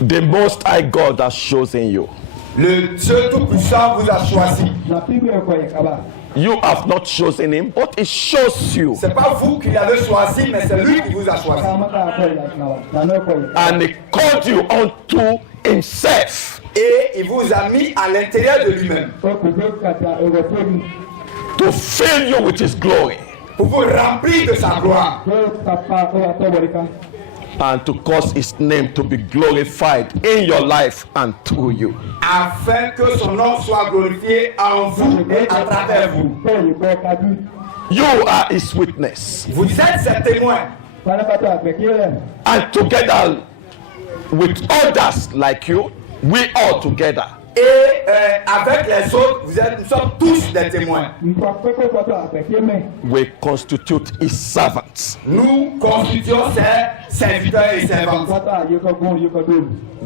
The Most High God has chosen you. Le Dieu Tout-Puissant vous a choisi. You have not chosen him, but he chose you. C'est pas vous qui l'avez choisi, mais c'est lui qui vous a choisi. And he called you unto himself. Et il vous a mis à l'intérieur de lui-même. To fill you with his glory. Pour vous remplir de sa gloire. And to cause his name to be glorified in your life and through you. Afin que son nom soit glorifié en vous et à travers vous. You are his witness. Vous êtes ses témoins. And together with others like you, we all together. Et avec les autres, nous sommes tous des témoins. We constitute his servants. Nous constituons ses serviteurs et servantes.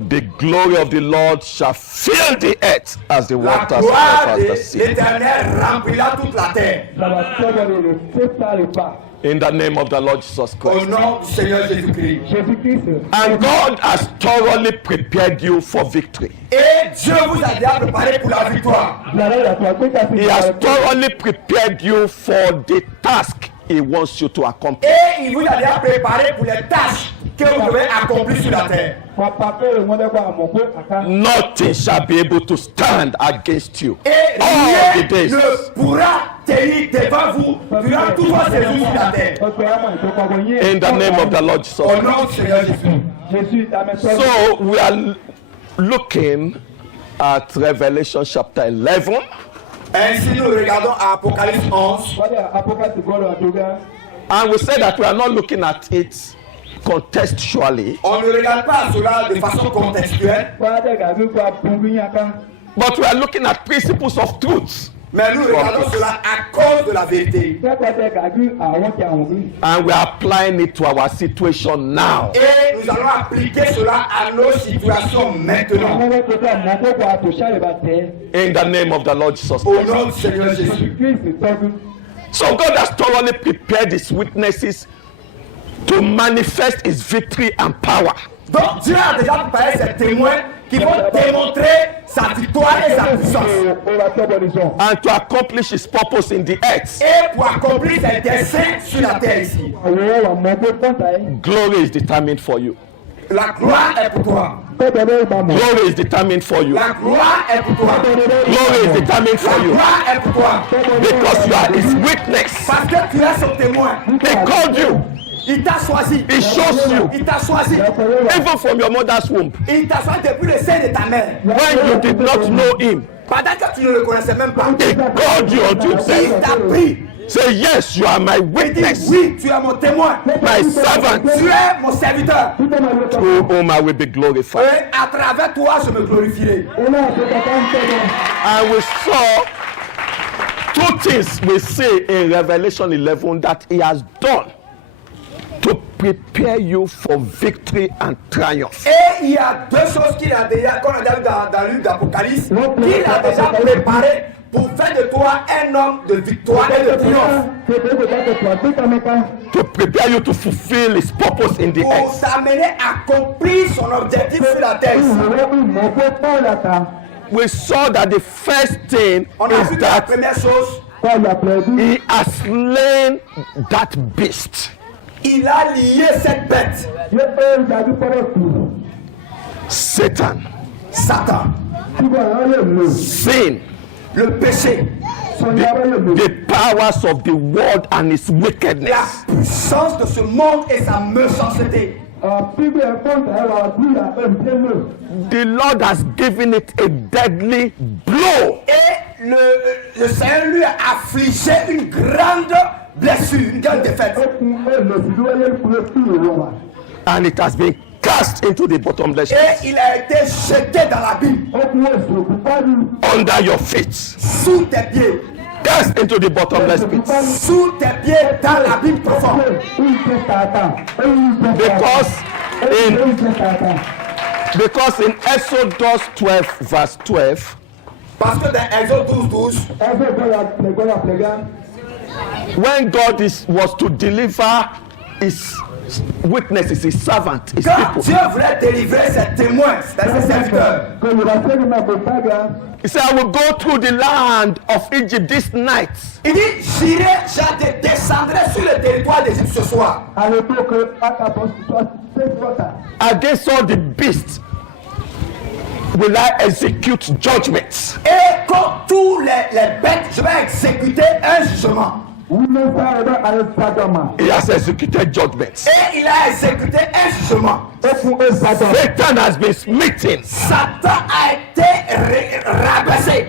The glory of the Lord shall fill the earth as the La waters gloire covers the de sea. l'Éternel remplira toute la terre. In the name of the Lord Jesus Au Christ. nom du Seigneur Jésus-Christ. And God has thoroughly prepared you for victory. Et Dieu vous a déjà préparé pour la victoire. He has thoroughly prepared you for the task he wants you to accomplish. Et il vous a déjà préparé pour les tâches que vous devez accomplir sur la terre. Nothing shall be able to stand against you Et all the rien days. ne pourra tenir devant vous durant tous vos séjours sur la terre. In the name of the Lord Jesus Au Christ. nom du Seigneur Jésus. So we are looking at Revelation chapter 11. Ainsi nous regardons à Apocalypse 11. And we said that we are not looking at it contextually, On ne regarde pas cela de façon contextuelle, but we are looking at principles of truth. mais nous regardons cela à cause de la vérité. And we are applying it to our situation now. Et nous allons appliquer cela à nos situations maintenant. In the name of the Lord Jesus Au Christ. nom du Seigneur Jésus. So God has thoroughly prepared his witnesses to manifest his victory and power. Donc Dieu a déjà préparé ses témoins qui vont démontrer sa victoire et sa puissance. And to accomplish his purpose in the earth. Et pour accomplir ses desseins sur la terre ici. Glory is determined for you. La gloire est pour toi. Glory is determined for you. La gloire est pour toi. Glory is determined La for you. gloire est pour toi. Because you are his witness. Parce que tu es son témoin. He called you. Il t'a choisi. He chose you. Il t'a choisi. Even from your mother's womb. Il t'a choisi depuis le sein de ta mère. When you did not know him, Pendant que tu ne le connaissais même pas. he called you unto Il himself. t'a pris. Say, yes, you are my Il dit witness, oui, tu es mon témoin. my servant, Tu es mon serviteur. through whom I will be glorified. Et à travers toi, je me glorifierai. And we saw two things we see in Revelation 11 that he has done to prepare you for victory and triumph. Et il y a deux choses qu'on a déjà vu dans le livre d'Apocalypse, qu'il a déjà préparé pour faire de toi un homme de victoire et de triomphe. To prepare you to fulfill his purpose in the Pour earth. t'amener à accomplir son objectif sur la terre. We saw that the first thing On a vu is que la that première chose, he has slain that beast. il a lié cette bête, Satan, Satan, sin, le péché, the powers of the world and its la wickedness. puissance de ce monde et sa méchanceté. The Lord has given it a deadly blow. Et le Seigneur lui a affligé une grande blessure, une grande défaite. And it has been cast into the bottomless Et pit il a été jeté dans l'abîme, under your feet. sous tes pieds, Cast into the bottomless pit. sous tes pieds dans l'abîme profond. Because in Exodus 12 verse 12, Parce que dans Exode 12, when God was to deliver his witnesses, his servants, his Quand people. Dieu voulait délivrer ses témoins, c'est-à-dire ses serviteurs, He said, I will go through the land of Egypt this night. il dit, j'irai, je descendrai sur le territoire d'Égypte ce soir. Against all the beasts will I execute judgments. Et contre tous les bêtes, je vais exécuter un jugement. He has executed judgments. Et il a exécuté un jugement. Satan has been smitten Satan a été rabaissé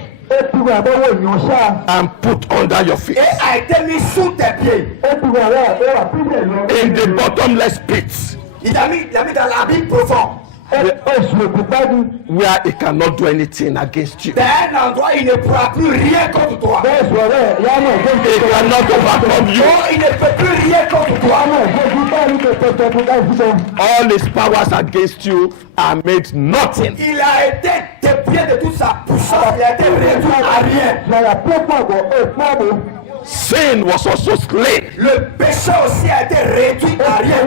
and put under your feet et a été mis sous tes pieds. in the bottomless pit Il a mis dans l'abîme profond. where he cannot do anything against you. Dans un endroit, il ne pourra plus rien contre toi. He cannot overcome you. Oh, il ne peut plus rien contre toi. All his powers against you are made nothing. Il a été dépouillé de toute sa puissance. Il a été réduit à rien. Sin was also slain, Le péché aussi a été réduit à rien.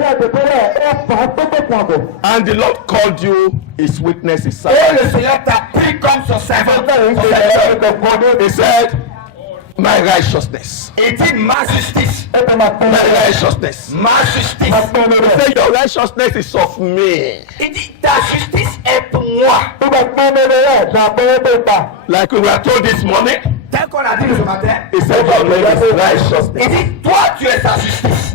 and the Lord called you his witness, his Et servant. le Seigneur t'a pris comme son servant. He said, my righteousness, Il dit ma justice. my righteousness. Ma justice. He said, your righteousness is of me. Il dit ta justice est pour moi. Like we were told this morning, Tel qu'on a dit ce matin. he said, your name is Il righteousness. dit toi tu es sa justice.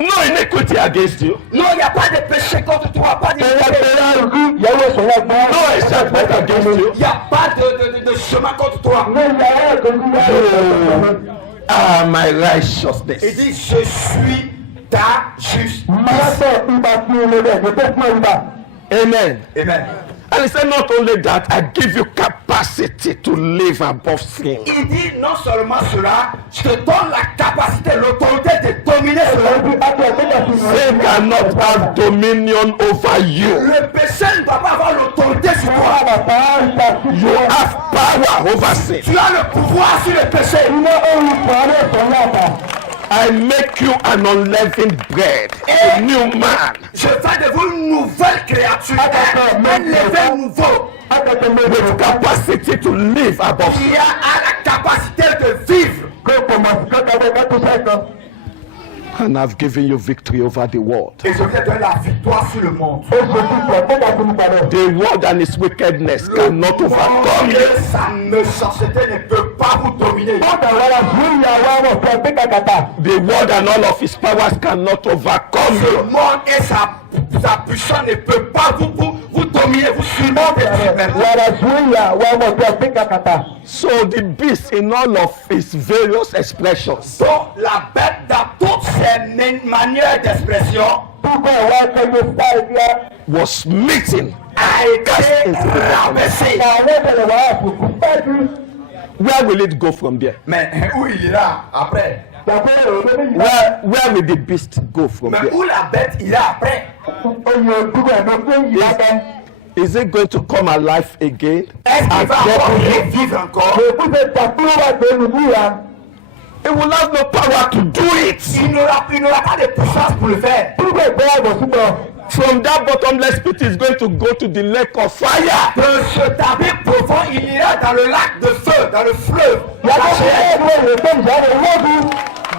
No iniquity against you. Non, il n'y a pas de péché contre toi. Pas d'iniquité. No enchantment against you. Il n'y a pas de chemin contre toi. You are my righteousness. Il dit je suis ta justice. Amen. Amen. And he said, not only that, I give you capacity to live above sin. Il dit non seulement cela, je te donne la capacité, l'autorité de dominer cela. Sin cannot have dominion over you. Le péché ne doit pas avoir l'autorité sur toi. You have power over sin. Tu as le pouvoir sur le péché. I make you an unleavened bread, a new man, Je fais de vous une nouvelle créature, un levain nouveau. with capacity to live above sin. Qui a la capacité de vivre. And I've given you victory over the world. Et je viens donner la victoire sur le monde. The world and its wickedness cannot overcome you. Et sa méchanceté ne peut pas vous dominer. The world and all of its powers cannot overcome Le you. monde et sa puissance ne peut pas vous dominer, vous surmonter. So the beast in all of its various expressions Donc la bête dans toutes ses manières d'expression was smitten. a été rabaissée. Where will it go from there? Mais où il ira après? Where will the beast go from Mais there? où la bête ira après? Is it going to come alive again? Est-ce qu'il And va encore revivre encore? it will have no power to do it. Il n'aura pas de puissance pour le faire. From that bottomless pit, is going to go to the lake of fire. De ce tapis profond, il ira dans le lac de feu, dans le fleuve.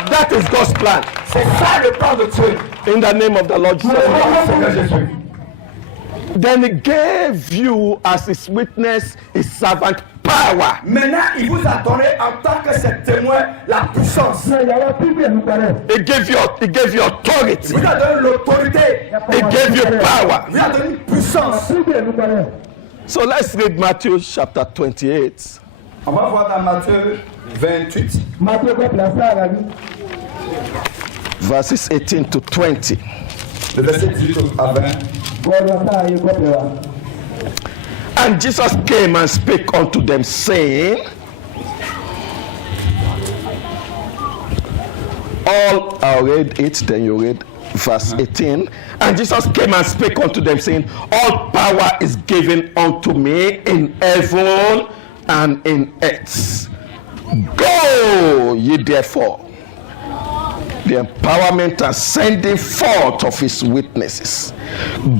That is God's plan. C'est ça le plan de Dieu. In the name of the Lord Jesus. Seigneur Jésus. Then he gave you as his witness, his servant, power. Maintenant, il vous a donné en tant que ses témoins la puissance. He gave you authority. Il vous a donné l'autorité. He gave you power. Il vous a donné une puissance. So let's read Matthew chapter 28. On va voir dans Matthieu 28. Verses 18 to 20. Le verset 18 à 20. And Jesus came and spake unto them, saying, I'll read it, then you read verse 18. And Jesus came and spake unto them, saying, all power is given unto me in heaven and in earth. Go ye therefore, the empowerment and sending forth of his witnesses.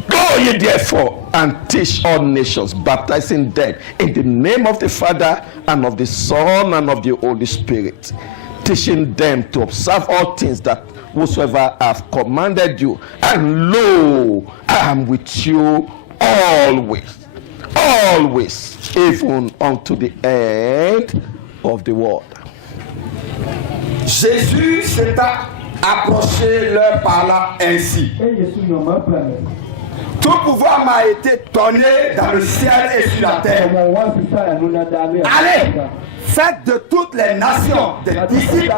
Go ye therefore and teach all nations, baptizing them in the name of the Father and of the Son and of the Holy Spirit, teaching them to observe all things that whatsoever I have commanded you. And lo, I am with you always, even unto the end of the world. Jésus s'est approché leur parlant ainsi. Tout pouvoir m'a été donné dans le ciel et sur la terre. Allez, faites de toutes les nations des disciples,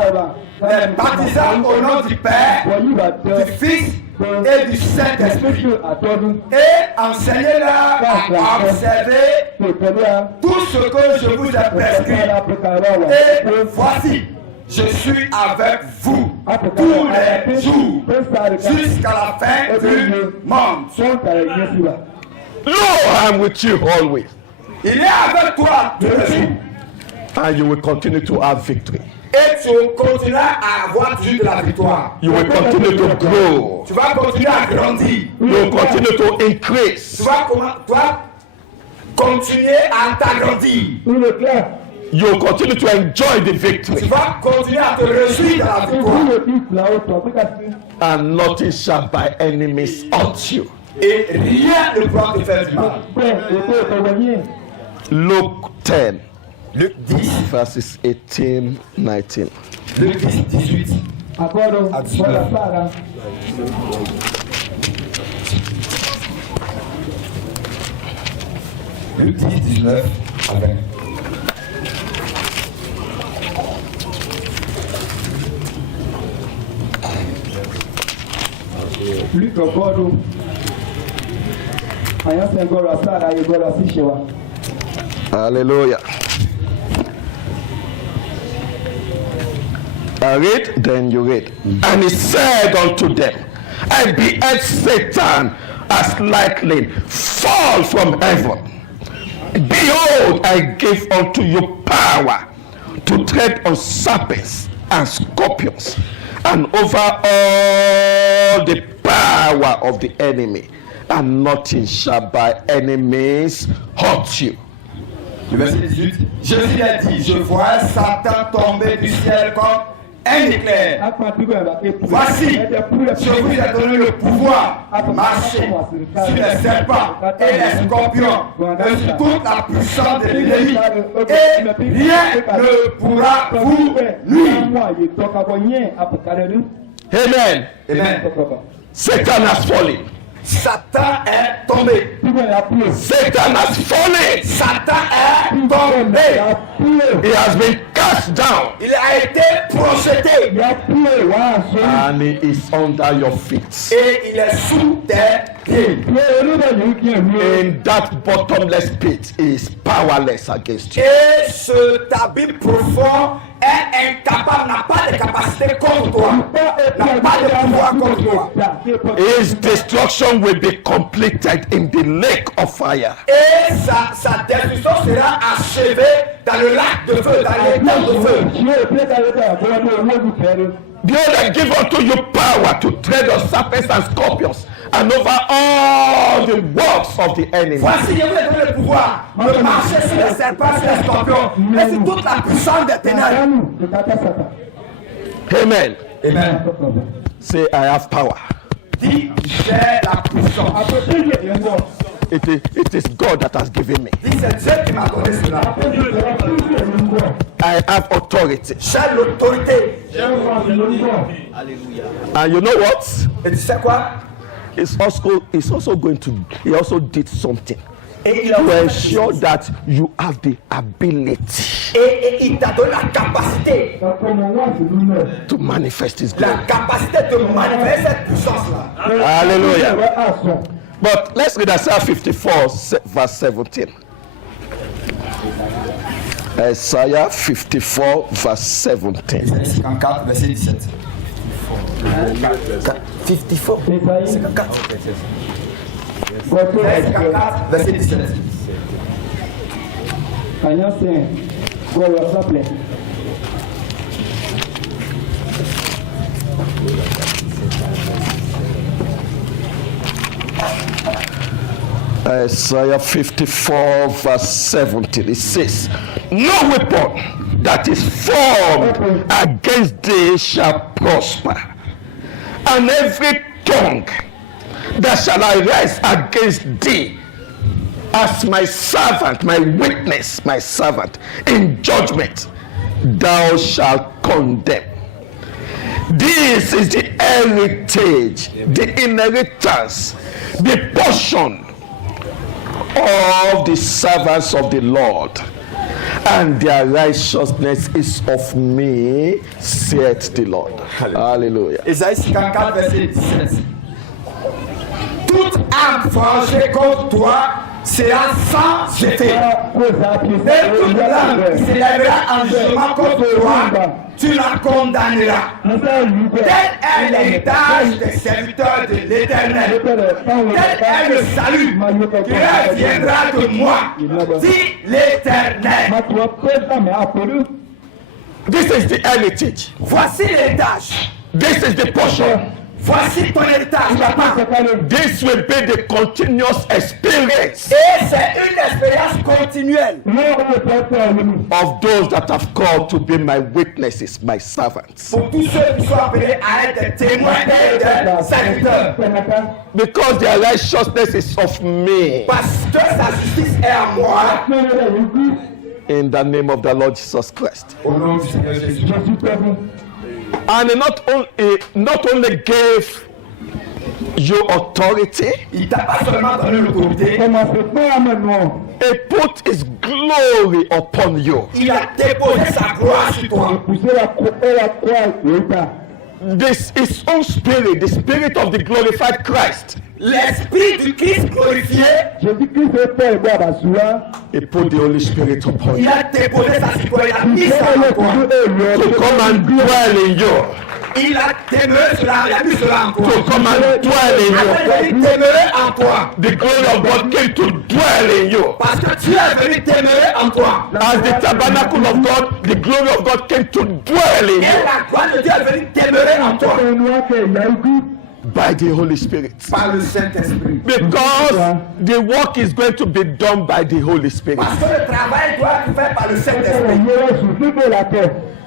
les baptisant au nom du Père, du Fils et du Saint-Esprit, et enseignez-leur à observer tout ce que je vous ai prescrit. Et voici, je suis avec vous tous les jours jusqu'à la fin du monde. Lo, I am with you always. Il est avec toi tous les jours. And you will continue to have victory. Et tu continueras à avoir toujours de la victoire. You will continue to grow. Tu vas continuer à grandir. You will continue to increase. Tu vas continuer à t'agrandir. You will continue to enjoy the Tu victory. vas continuer à te réjouir dans la victoire. And nothing shall by any means hurt you. Et rien ne pourra te faire du mal. Luke 10, Luc 10, verses 18, 19. Luc 10, 18. Luc 10, 19 à 20. Luc agodo ayase ngoro asara igoro asishewa. Hallelujah. I read, then you read. And he said unto them, I beheld Satan as lightning fall from heaven. Behold, I give unto you power to tread on serpents and scorpions, and over all the power of the enemy, and nothing shall by any means hurt you. Le verset 18. Jésus a dit, je vois Satan tomber du ciel comme un éclair. Voici, je vous ai donné le pouvoir de marcher sur les serpents et les scorpions, et sur toute la puissance de l'ennemi, et rien ne pourra vous nuire. Amen. Amen. Satan has fallen. Satan est tombé. Satan has fallen. Satan est tombé. He has been cast down. Il a été projeté. And he is under your feet. Et il est sous tes pieds. In that bottomless pit, he is powerless against you. Et ce abîme profond est incapable, n'a pas de capacité contre toi, n'a pas de pouvoir contre toi. His destruction will be completed in the lake of fire. Et sa destruction sera achevée dans le lac de feu, dans l'étang de feu. Behold, I give unto you power to tread on serpents and scorpions, and over all the works of the enemy. Voici, je vous ai donné le pouvoir de marcher sur les serpents, sur les scorpions, et sur toute la puissance des ténèbres. Amen. Amen. Say, I have power. Dis, j'ai la puissance. It is God that has given me. Dis, c'est Dieu qui m'a donné cela. I have authority. J'ai l'autorité. And you know what? Et tu sais quoi? He also did something Et il a to ensure that you have the ability et il t'a donné la capacité, to manifest his glory. la capacité de manifester cette puissance-là. Hallelujah. But let's read Isaiah 54, verse 17. Isaiah 54, verse 17. 54, verset 17. 54, 54. 54, verset 17. Isaiah 54 verse 17, it says, no weapon that is formed against thee shall prosper, and every tongue that shall arise against thee as my servant, my witness, my servant, in judgment thou shalt condemn. This is the heritage, the inheritance, the portion of the servants of the Lord, and their righteousness is of me, saith the Lord. Hallelujah. Isaïe 54, verset 17. Toute arme forgée contre toi sera sans effet. Et toute langue qui s'élèvera en jugement contre toi, tu la condamneras. Tel est l'héritage des serviteurs de l'Éternel. Tel est le salut qui reviendra de moi, dit l'Éternel. This is the heritage. Voici l'héritage. This is the portion. Voici ton héritage, papa. This will be the continuous experience Et c'est une expérience continuelle of those that have called to be my witnesses, my servants. pour tous ceux qui sont appelés à être des témoins et des serviteurs. Because their righteousness is of me. Parce que sa justice est à moi. In the name of the Lord Jesus Christ. Au nom du Seigneur Jésus. And he not only gave you authority, Il t'a pas seulement donné l'autorité, he put his glory upon you. il a déposé sa gloire sur toi. This his own spirit, the spirit of the glorified Christ. L'esprit du Christ glorifié, He put the Holy Spirit upon il you a déposé sa citoyenneté, il a mis ça en toi. to come and dwell in you. Il a demeuré cela, il a mis cela en toi. To come and dwell in you. Afin de venir demeurer en toi. The glory of God came to dwell in you. Parce que tu es venu demeurer en toi. As the tabernacle of God, the glory of God came to dwell in Et you la gloire de Dieu est venue demeurer en toi. by the Holy Spirit. Par le Saint-Esprit. Because the work is going to be done by the Holy Spirit. Parce que le travail doit être fait par le Saint-Esprit.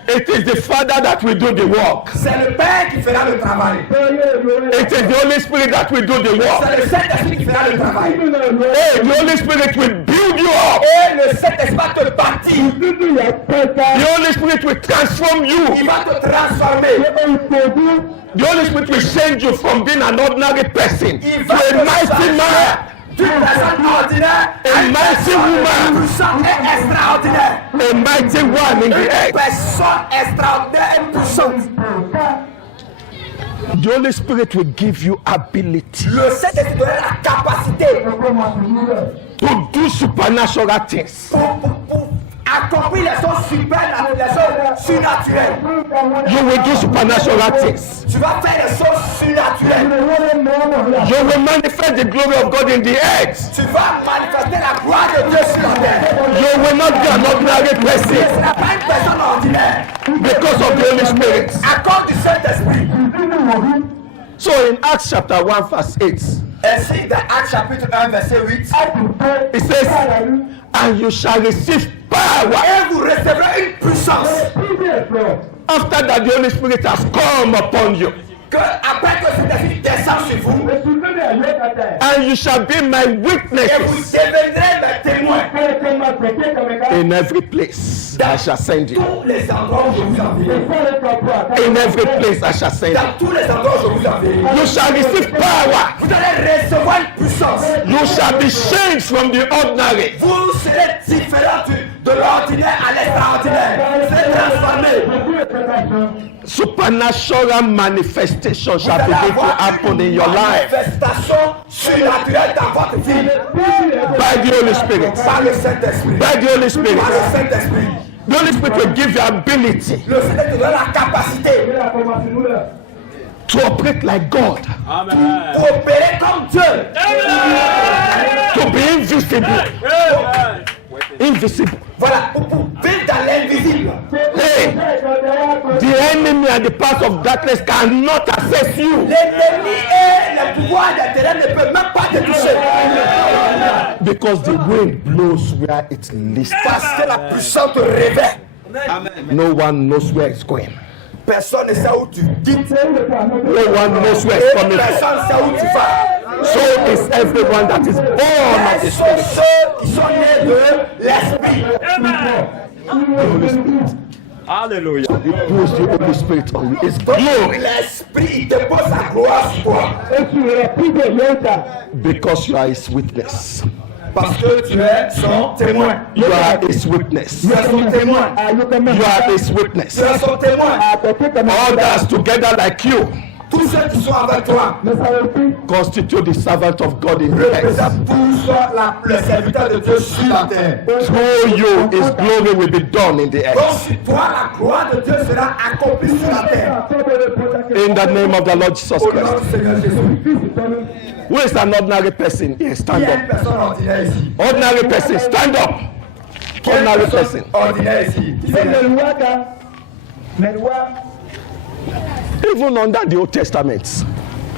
It is the Father that will do the work. C'est le Père qui fera le travail. It is the Holy Spirit that will do the work. C'est le Saint-Esprit qui fera le travail. Hey, the Holy Spirit will build you up. Et le Saint-Esprit va te bâtir. The Holy Spirit will transform you. Il va te transformer. The Holy Spirit will change you from being an ordinary person to Il va a te mighty man, changer d'une personne ordinaire à a une mighty personne woman, puissante et extraordinaire. a mighty one in the Une earth. personne extraordinaire et puissante. The Holy Spirit will give you ability Le Saint-Esprit donne la capacité to do supernatural things. pour accomplir les choses supernaturelles, les choses surnaturelles. You will do supernatural things. Tu vas faire les choses surnaturelles. You will manifest the glory of God in the earth. Tu vas manifester la gloire de Dieu sur la terre. You will not be an ordinary Ce person n'est pas une personne ordinaire. because of the Holy Spirit. À cause du Saint-Esprit. So in Acts chapter 1 verse 8, Ainsi, dans Actes chapitre 1, verset 8, it says, and you shall receive power et vous recevrez une puissance. after that the Holy Spirit has come upon you. Que après que cet esprit descend sur vous, And you shall be my et vous witnesses deviendrez mes témoins in every place I shall send you. tous les endroits où je vous enverrai. In every place I shall send you. Dans tous les endroits où je vous enverrai. You shall receive power. Vous allez recevoir une puissance. You shall be changed from the ordinary. Vous serez différent de l'ordinaire à l'extraordinaire. Vous serez transformé. Supernatural manifestation shall Vous allez begin to avoir happen in une your life manifestation surnaturelle dans votre vie. by the Holy Spirit. Par le Saint-Esprit. By the Holy Spirit. Par le Saint-Esprit. The Holy Spirit will give you ability Le Saint-Esprit te donne la capacité to operate like God, d'opérer comme Dieu. to be invisible. Invisible. Voilà, pour vivre dans l'invisible. Hey, The enemy and the powers of darkness cannot access you. L'ennemi et les pouvoirs des ténèbres ne peuvent même pas te toucher. Because the wind blows where it leads. Parce que la puissance te réveille. No one knows where it's going. Personne ne sait où tu quittes. No one knows where it's Et coming personne from. ne sait où tu vas. So is everyone that is born of Ce the sont Spirit. ceux qui sont nés de l'esprit. The Holy Spirit. Alléluia. He pours the Holy Spirit on you. It's glory. L'esprit, il te pose sa gloire sur toi. Because you are his witness. Parce que tu es son témoin. You are his witness. Tu es son témoin. You are his witness. Tu es son témoin. Others together like you Tous ceux qui sont avec toi constitute the servant of God in the earth. représentent tous le serviteur de Dieu sur la terre. Through you, his glory will be done in the Donc earth. sur toi, la gloire de Dieu sera accomplie sur la terre. In the name of the Lord Jesus Au nom Christ. du Seigneur Jésus. Who is an ordinary person here? Il Stand y a une up. personne ordinaire ici. Ordinary person, stand up. Quelle Ordinary personne person. ordinaire ici? Qui c'est? Even under the Old Testament,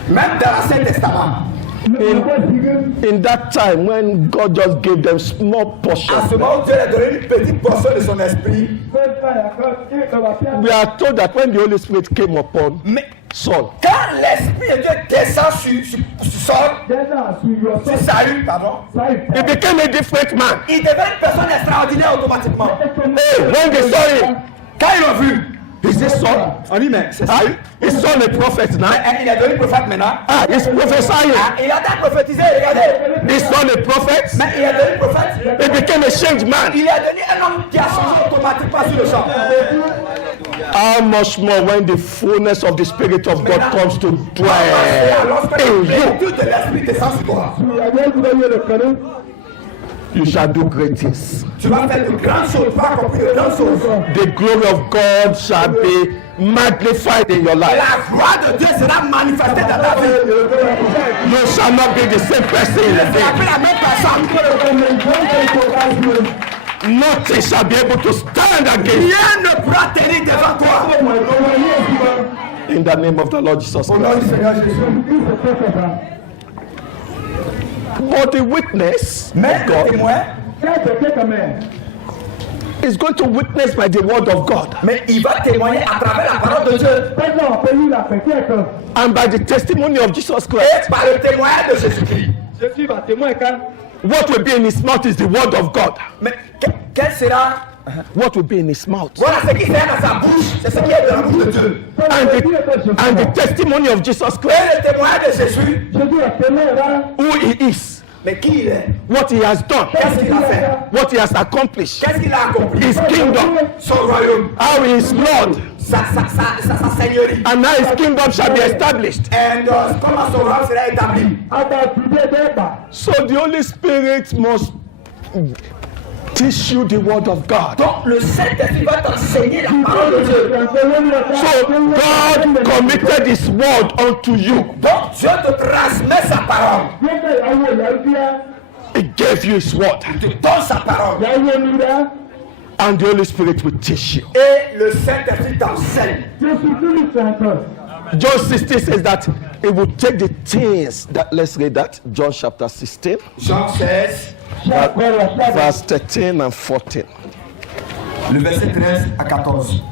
Même dans l'Ancien Testament, in that time when God just gave them small à ce portion, moment où Dieu a donné une petite portion de son esprit, we are told that when the Holy Spirit came upon mais Saul, quand l'esprit de Dieu descend sur Saul, sur Saül, pardon, he became a different man. il devient une personne extraordinaire automatiquement. Hey, when they saw him, Quand ils l'ont vu, is this Saul? on dit mais c'est Ah, Saül. is Saul a prophet now? Il est devenu prophète maintenant. Ah, he's prophesying. Il a été prophétisé, regardez. Is Saul a prophet? Mais il est devenu prophète. He became a changed man. Il est devenu un homme qui a changé automatiquement sur le champ. How much more when the fullness of the Spirit of God comes to dwell Lorsque in le you, plénitude de l'esprit descend sur toi, you shall do great things. tu vas faire de grandes choses, tu vas accomplir de grandes choses. The glory of God shall be magnified in your life. La gloire de Dieu sera manifestée dans ta vie. You shall not be the same person Tu again. seras plus la même personne. Nothing shall be able to stand against Rien ne pourra tenir devant toi. in the name of the Lord Jesus Au nom Christ. du Seigneur Jésus. But the witness Mais of le God témoin, is going to witness by the word of God mais il va témoigner à travers la parole de Dieu and by the testimony of Jesus et Christ. par le témoignage de Jésus-Christ. What will be in his mouth is the word of God. Mais quel sera? What will be in his mouth? Voilà ce qui sera dans sa bouche, c'est ce qui est dans la bouche de Dieu. And the testimony of Jesus Christ, Et le témoignage de Jésus, who he is, mais qui il est? what he has done, Qu'est-ce qu'il a fait? what he has accomplished, Qu'est-ce qu'il a accompli? his kingdom, Son royaume, how he is Lord, sa seigneurie. and how his kingdom shall be established. Et comment son royaume sera établi. So the Holy Spirit must teach you the word of God. Donc le Saint-Esprit va t'enseigner la parole de Dieu. So God committed his word unto you. Donc Dieu te transmet sa parole. He gave you his word. Il te donne sa parole. And the Holy Spirit will teach you. Et le Saint-Esprit t'enseigne. John 16 says that he will take the things that, let's read that, John chapter 16, Jean 16, verse 13 and 14. le verset 13 à 14.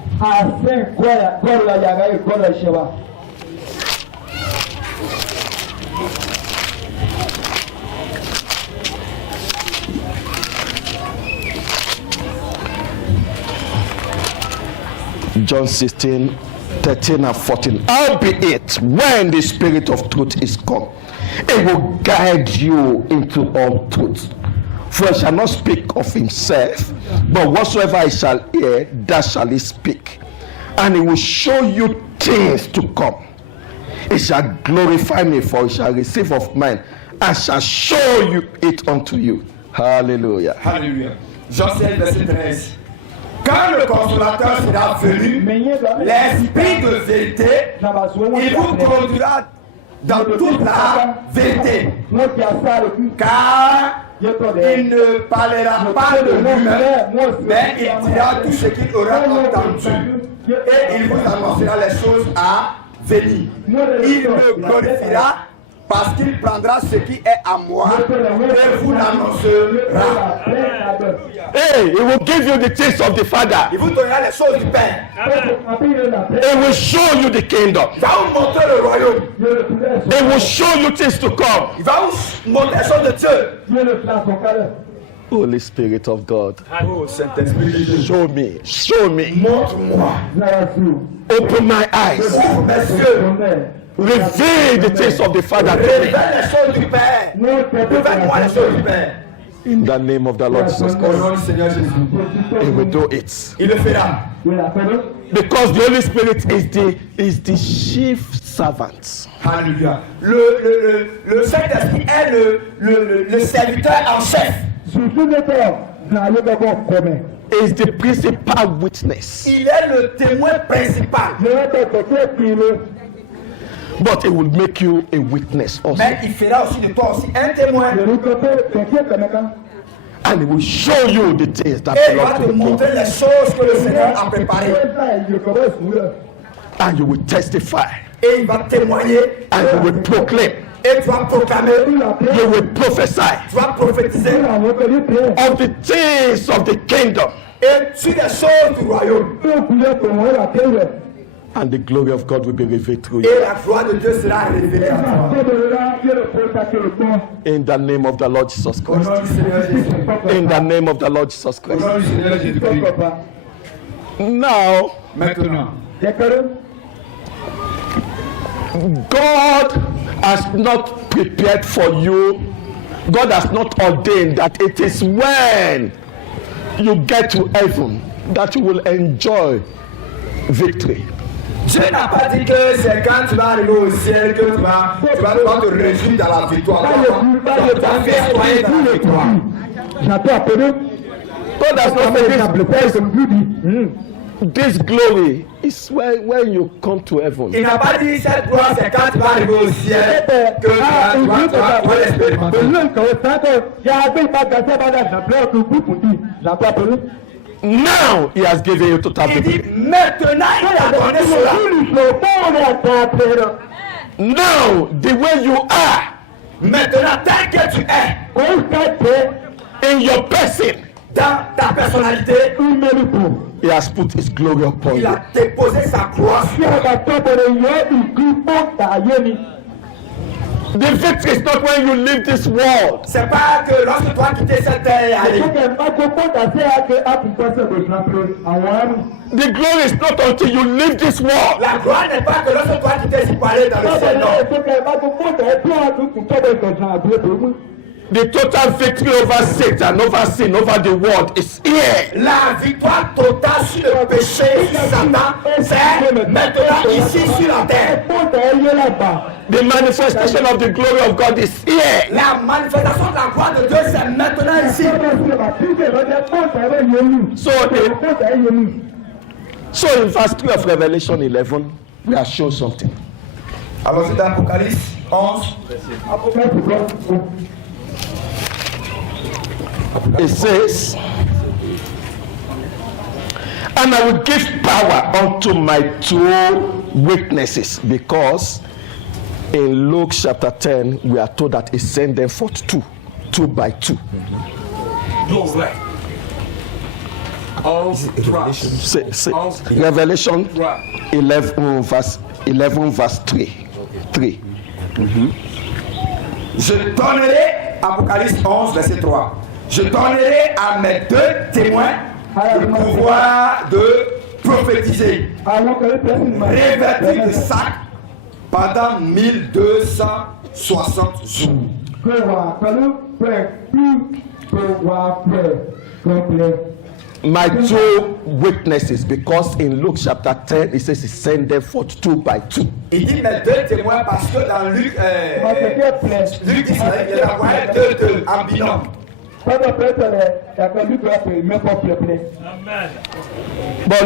John 16, 13 and 14. Albeit, when the Spirit of truth is come, it will guide you into all truth. For he shall not speak of himself, but whatsoever he shall hear, that shall he speak. And he will show you things to come. He shall glorify me, for he shall receive of mine, and shall show you it unto you. Hallelujah. Alléluia. Jean 16, verset 13. Quand le consolateur sera venu, l'esprit de vérité, il vous conduira dans toute la vérité. Car il ne parlera pas de lui-même, mais il dira tout ce qu'il aura entendu. et il vous annoncera les choses à venir. Il me glorifiera parce qu'il prendra ce qui est à moi et vous l'annoncera. Hey, he will give you the things of the Father. Il vous donnera les choses du Père. He will show you the kingdom. Il va vous montrer le royaume. He will show you things to come. Il va vous montrer les choses de Dieu. Holy Spirit of God, Oh Saint-Esprit, show me, show me. montre-moi. Open my eyes. Ouvre mes yeux. Reveal the things of the Father to me. Révèle les choses du Père. Révèle-moi les choses du Père. In the name of the Lord Jesus Au Christ, nom du Seigneur Jésus. He will do it. Il le fera. Because the Holy Spirit is the chief servant. Alléluia. Le Saint-Esprit est le serviteur en chef. Is the principal witness. Il est le témoin principal. But He will make you a witness also. Mais il fera aussi de toi aussi un témoin. And He will show you the things that Et il va belong te to the King. montrer les choses que le Seigneur a préparées. And you will testify. Et il va témoigner. And you will proclaim. Et tu vas proclamer. You will prophesy Tu vas prophétiser. of the things of the kingdom. Et sur les choses du royaume. And the glory of God will be revealed through Et you. la gloire de Dieu sera révélée à toi. In the name of the Lord Jesus Au nom Christ. du Seigneur Jésus. In the name of the Lord Jesus Au Christ. nom du Seigneur Jésus-Christ. Now, Maintenant, God has not prepared for you. God has not ordained that it is when you get to heaven that you will enjoy victory. Dieu n'a pas dit que c'est quand tu vas arriver au ciel que tu vas te réjouir dans la victoire. Tu vas festoyer dans la victoire. God has not said this glory is when you come to heaven. Il n'a pas dit cette gloire, c'est quand tu vas arriver au ciel que tu vas l'expérimenter. Now He has given you total Il dit victory. maintenant il t'a donné cela. Now, the way you are Maintenant tel que tu es in your person, dans ta personnalité, He has put His glory upon il you. a déposé sa gloire sur toi. The victory is not when you leave this world. C'est pas que lorsque toi quitter cette terre, allez. The glory is not until you leave this world. La gloire n'est pas que lorsque toi quitter ce palais dans le ciel, non. The total victory over Satan, over sin, over the world is here. La victoire totale sur le péché, sur Satan, c'est maintenant ici sur la terre. The manifestation of the glory of God is here. La manifestation de la gloire de Dieu, c'est maintenant ici. So in verse 3 of Revelation 11, we are shown something. Alors c'est dans Apocalypse 11. It says, and I will give power unto my two witnesses, because in Luke chapter 10 we are told that He sent them forth two by two. Say, Revelation 11 verse 3. Je donnerai, Apocalypse 11, verset 3. Je donnerai à mes deux témoins le pouvoir de prophétiser, revêtis de sac pendant 1260 jours. My two witnesses, because in Luke chapter 10 it says He sent them forth two by two. Il dit mes deux témoins parce que dans Luc, Luc dit il a envoyé deux en binôme. But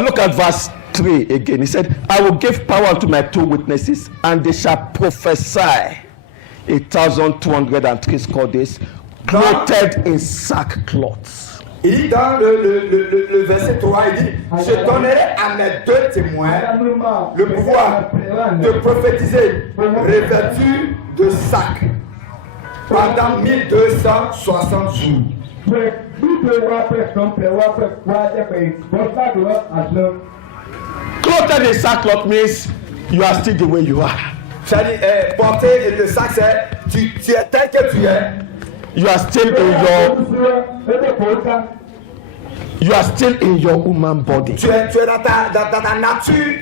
look at verse 3 again. He said, I will give power to my two witnesses, and they shall prophesy 1,203 days, clothed in sackcloth. Il dit dans le verset 3, il dit, je donnerai à mes deux témoins le pouvoir de prophétiser revêtus de sac pendant 1260 jours. Clothed in sackcloth means you are still the way you are. C'est-à-dire, porter le sac, c'est tu es tel que tu es. You are still in your human body. Tu es dans ta nature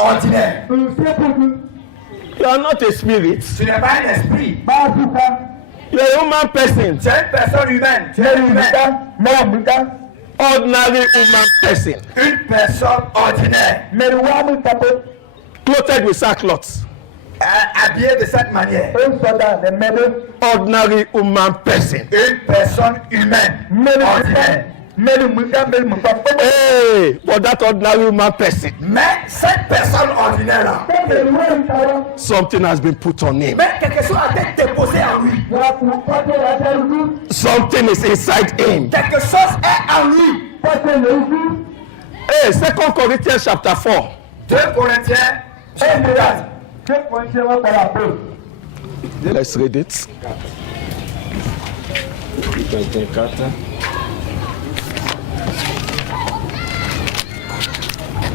ordinaire. You are not a spirit. Tu n'es pas un esprit. You are a human person. Tu es une personne humaine. Tu es humain. Ordinary human person. Une personne ordinaire. Clothed with sackcloth. Habillé de cette manière. Ordinary human person. Une personne humaine. Ordinaire. Hey, for that ordinary human person, Mais cette personne ordinaire là, something has been put on him. mais quelque chose a été déposé en lui. Something is inside him. Quelque chose est en lui. Hey, 2 Corinthians chapter 4. 2 Corinthiens chapitre 4. Let's read it.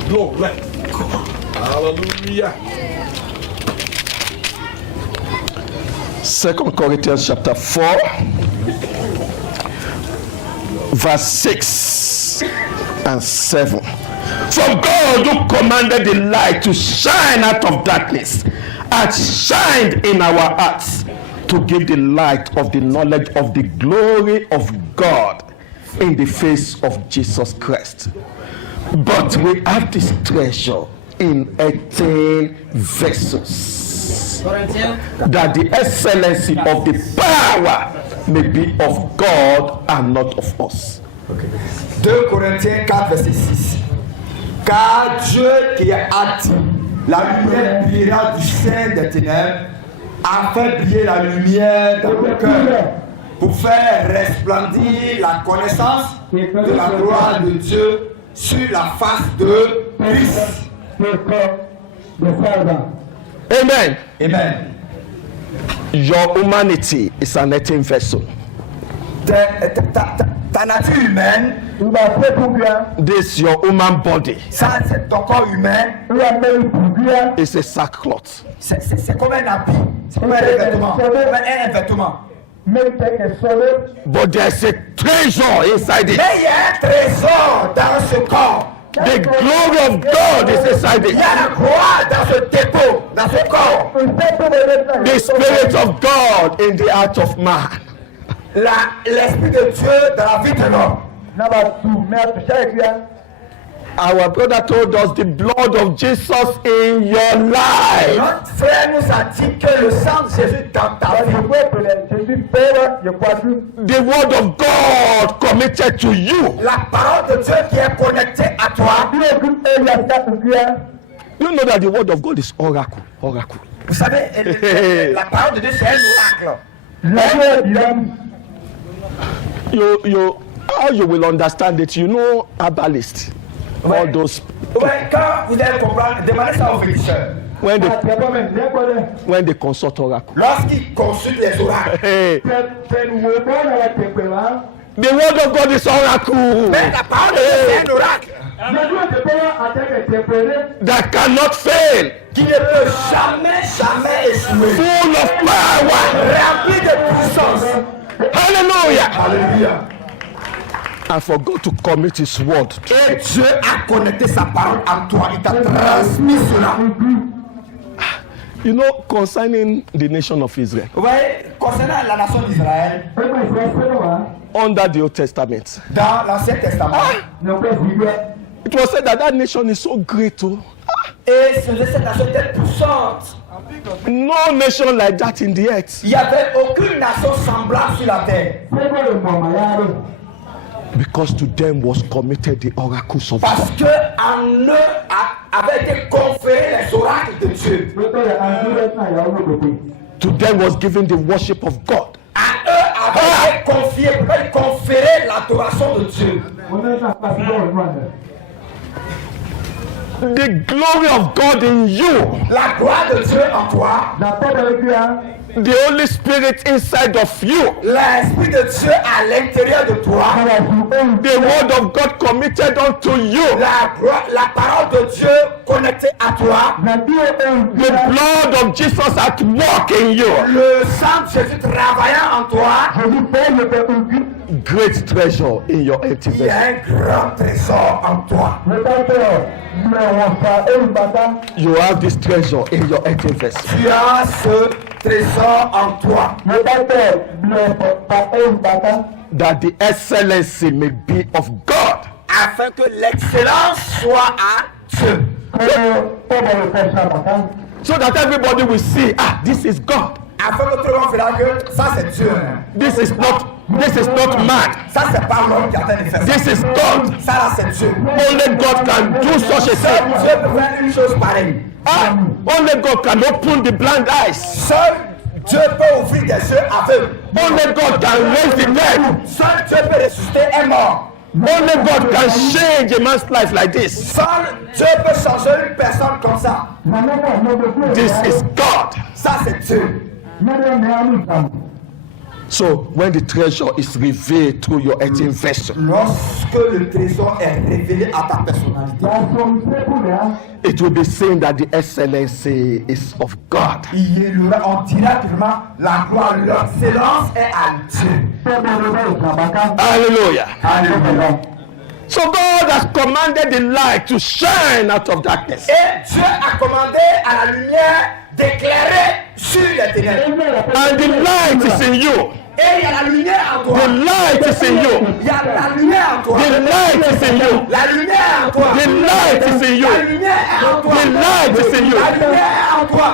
Glory. Hallelujah. 2 Corinthians chapter 4, verse 6 and 7. For God who commanded the light to shine out of darkness hath shined in our hearts to give the light of the knowledge of the glory of God in the face of Jesus Christ. But we have this treasure in earthen vessels, that the excellency of the power may be of God and not of us. 2 Corinthiens 4, verset 6. Car Dieu qui a dit, la lumière brillera du sein des ténèbres, a fait briller la lumière dans le cœur, pour faire resplendir la connaissance de la gloire de Dieu sur la face de Christ. Amen. Amen. Your humanity is an earthen vessel. Ta nature humaine, This your human body ça c'est ton corps humain, is a sackcloth. c'est comme un habit, c'est comme un revêtement, un vêtement. But there's a treasure inside it. Mais il y a un trésor dans ce corps. The glory of God is inside Il it. y a la gloire dans ce dépôt, dans ce corps. The Spirit of God in the heart of man. L'Esprit de Dieu dans la vie de l'homme. Our brother told us the blood of Jesus in your life. Notre frère nous a dit que le sang de Jésus dans ta vie. The word of God committed to you. La parole de Dieu qui est connectée à toi. You know that the word of God is oracle. Oracle. Vous savez, la parole de Dieu c'est un oracle. How you will understand it? You know, herbalist. All those Ouais, quand vous allez comprendre, demandez ça aux physiciens. when they consult oracle. Lorsqu'ils consultent les oracles. Hey, the word of God is oracle. Mais la parole de Dieu c'est un oracle. That cannot fail. Qui ne peut jamais échouer. Full of power. Rempli de puissance. Hallelujah. Alléluia. And for God to commit His word. Et Dieu a connecté sa parole à toi. Il t'a transmis cela. You know, concerning the nation of Israel, Vous voyez, concernant la nation d'Israël, under the Old Testament, dans l'Ancien Testament, it was said that that nation is so great. Oh. et cette nation était puissante. No nation like that in the earth. Il n'y avait aucune nation semblable sur la terre. Because to them was committed the oracles of Parce God. que en eux avaient été conférés les oracles de Dieu. To them was given the worship of God. À eux avait été conférer l'adoration de Dieu. The glory of God in you. La gloire de Dieu en toi. The Holy Spirit inside of you. L'Esprit de Dieu à l'intérieur de toi. The word of God committed unto you. La parole de Dieu connectée à toi. The blood of Jesus at work in you. Le sang de Jésus travaillant en toi. Great treasure in your Il y activity. a un grand trésor en toi. You have this treasure in your activity. Tu as ce trésor en toi. That the excellency may be of God. Afin que l'excellence soit à Dieu. So that everybody will see, this is God. Afin que tout le monde verra que ça c'est Dieu. This is not man. Ça c'est pas l'homme qui a fait ça. This is God. Ça là c'est Dieu. Only God can do such a thing. Dieu peut faire une chose pareille. Only God can open the blind eyes. Seul Dieu peut ouvrir des yeux aveugles. Only God can raise the dead. Seul Dieu peut ressusciter un mort. Only God can change a man's life like this. Seul Dieu peut changer une personne comme ça. This is God. Ça c'est Dieu. So when the treasure is revealed through your earthen vessel, Lorsque le trésor est révélé à ta personnalité, it will be seen that the excellency is of God. on dira clairement la gloire, l'excellence est à Dieu. Hallelujah. So God has commanded the light to shine out of darkness. Et Dieu a commandé à la lumière d'éclairer sur les ténèbres. And the light is in you. Et il y a la lumière en toi. The light is in you. Il y a la lumière en toi. The light is in you. La lumière en toi. The light is in you. La lumière en toi. The light is in you. La lumière en toi.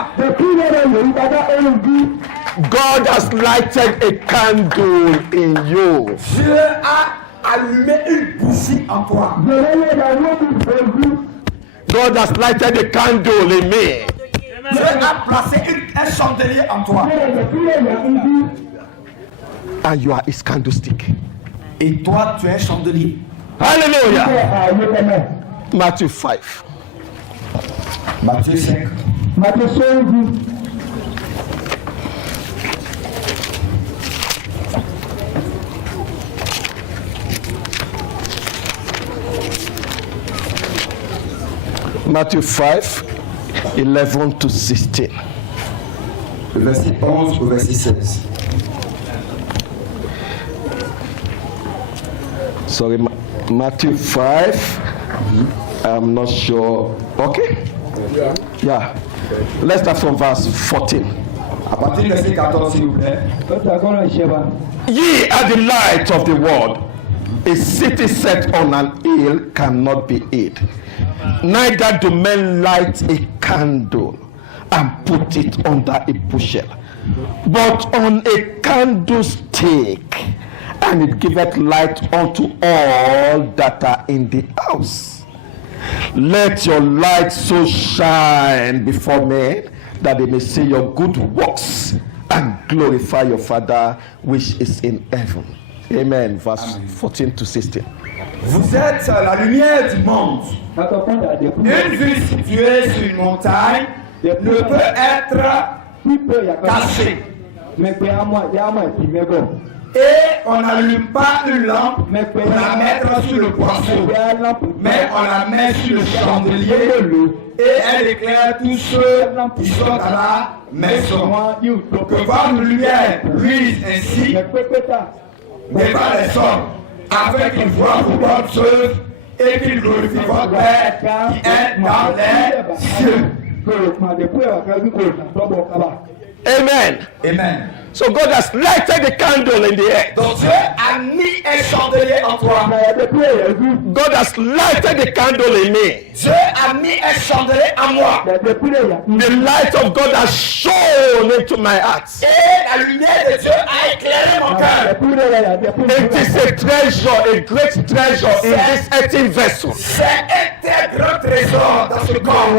God has lighted a candle in you. Dieu a allumé une bougie en toi. God has lighted a candle in me. Dieu a placé un chandelier en toi. And you are his candlestick. Et toi, tu es un chandelier. Hallelujah. Matthew 5. Matthieu 5. Matthew 5, 11 to 16. Verset 11 au verset 16. Sorry, Matthew 5. I'm not sure. Okay? Yeah. Let's start from verse 14. À partir du verset 14, s'il vous plaît. Ye are the light of the world. A city set on an hill cannot be hid. Neither do men light a candle and put it under a bushel, but on a candlestick, and it giveth light unto all that are in the house. Let your light so shine before men that they may see your good works and glorify your Father which is in heaven. Amen. Verse 14 to 16. Vous êtes la lumière du monde. Une ville située sur une montagne ne peut être cachée. Et on n'allume pas une lampe pour la mettre sur le poisson, mais on la met sur le chandelier et elle éclaire tous ceux qui sont dans la maison. Que votre lumière luise ainsi devant les hommes, afin qu'ils voient vos bonnes œuvres et qu'ils glorifient votre Père qui est dans les cieux. Amen. Amen. So God has lighted the candle in the air. Donc Dieu a mis un chandelier en toi. God has lighted the candle in me. Dieu a mis un chandelier en moi. The light of God has shone into my heart. Et la lumière de Dieu a éclairé mon cœur. It is a treasure, a great treasure in this earthen vessel. C'est un très grand trésor dans ce corps.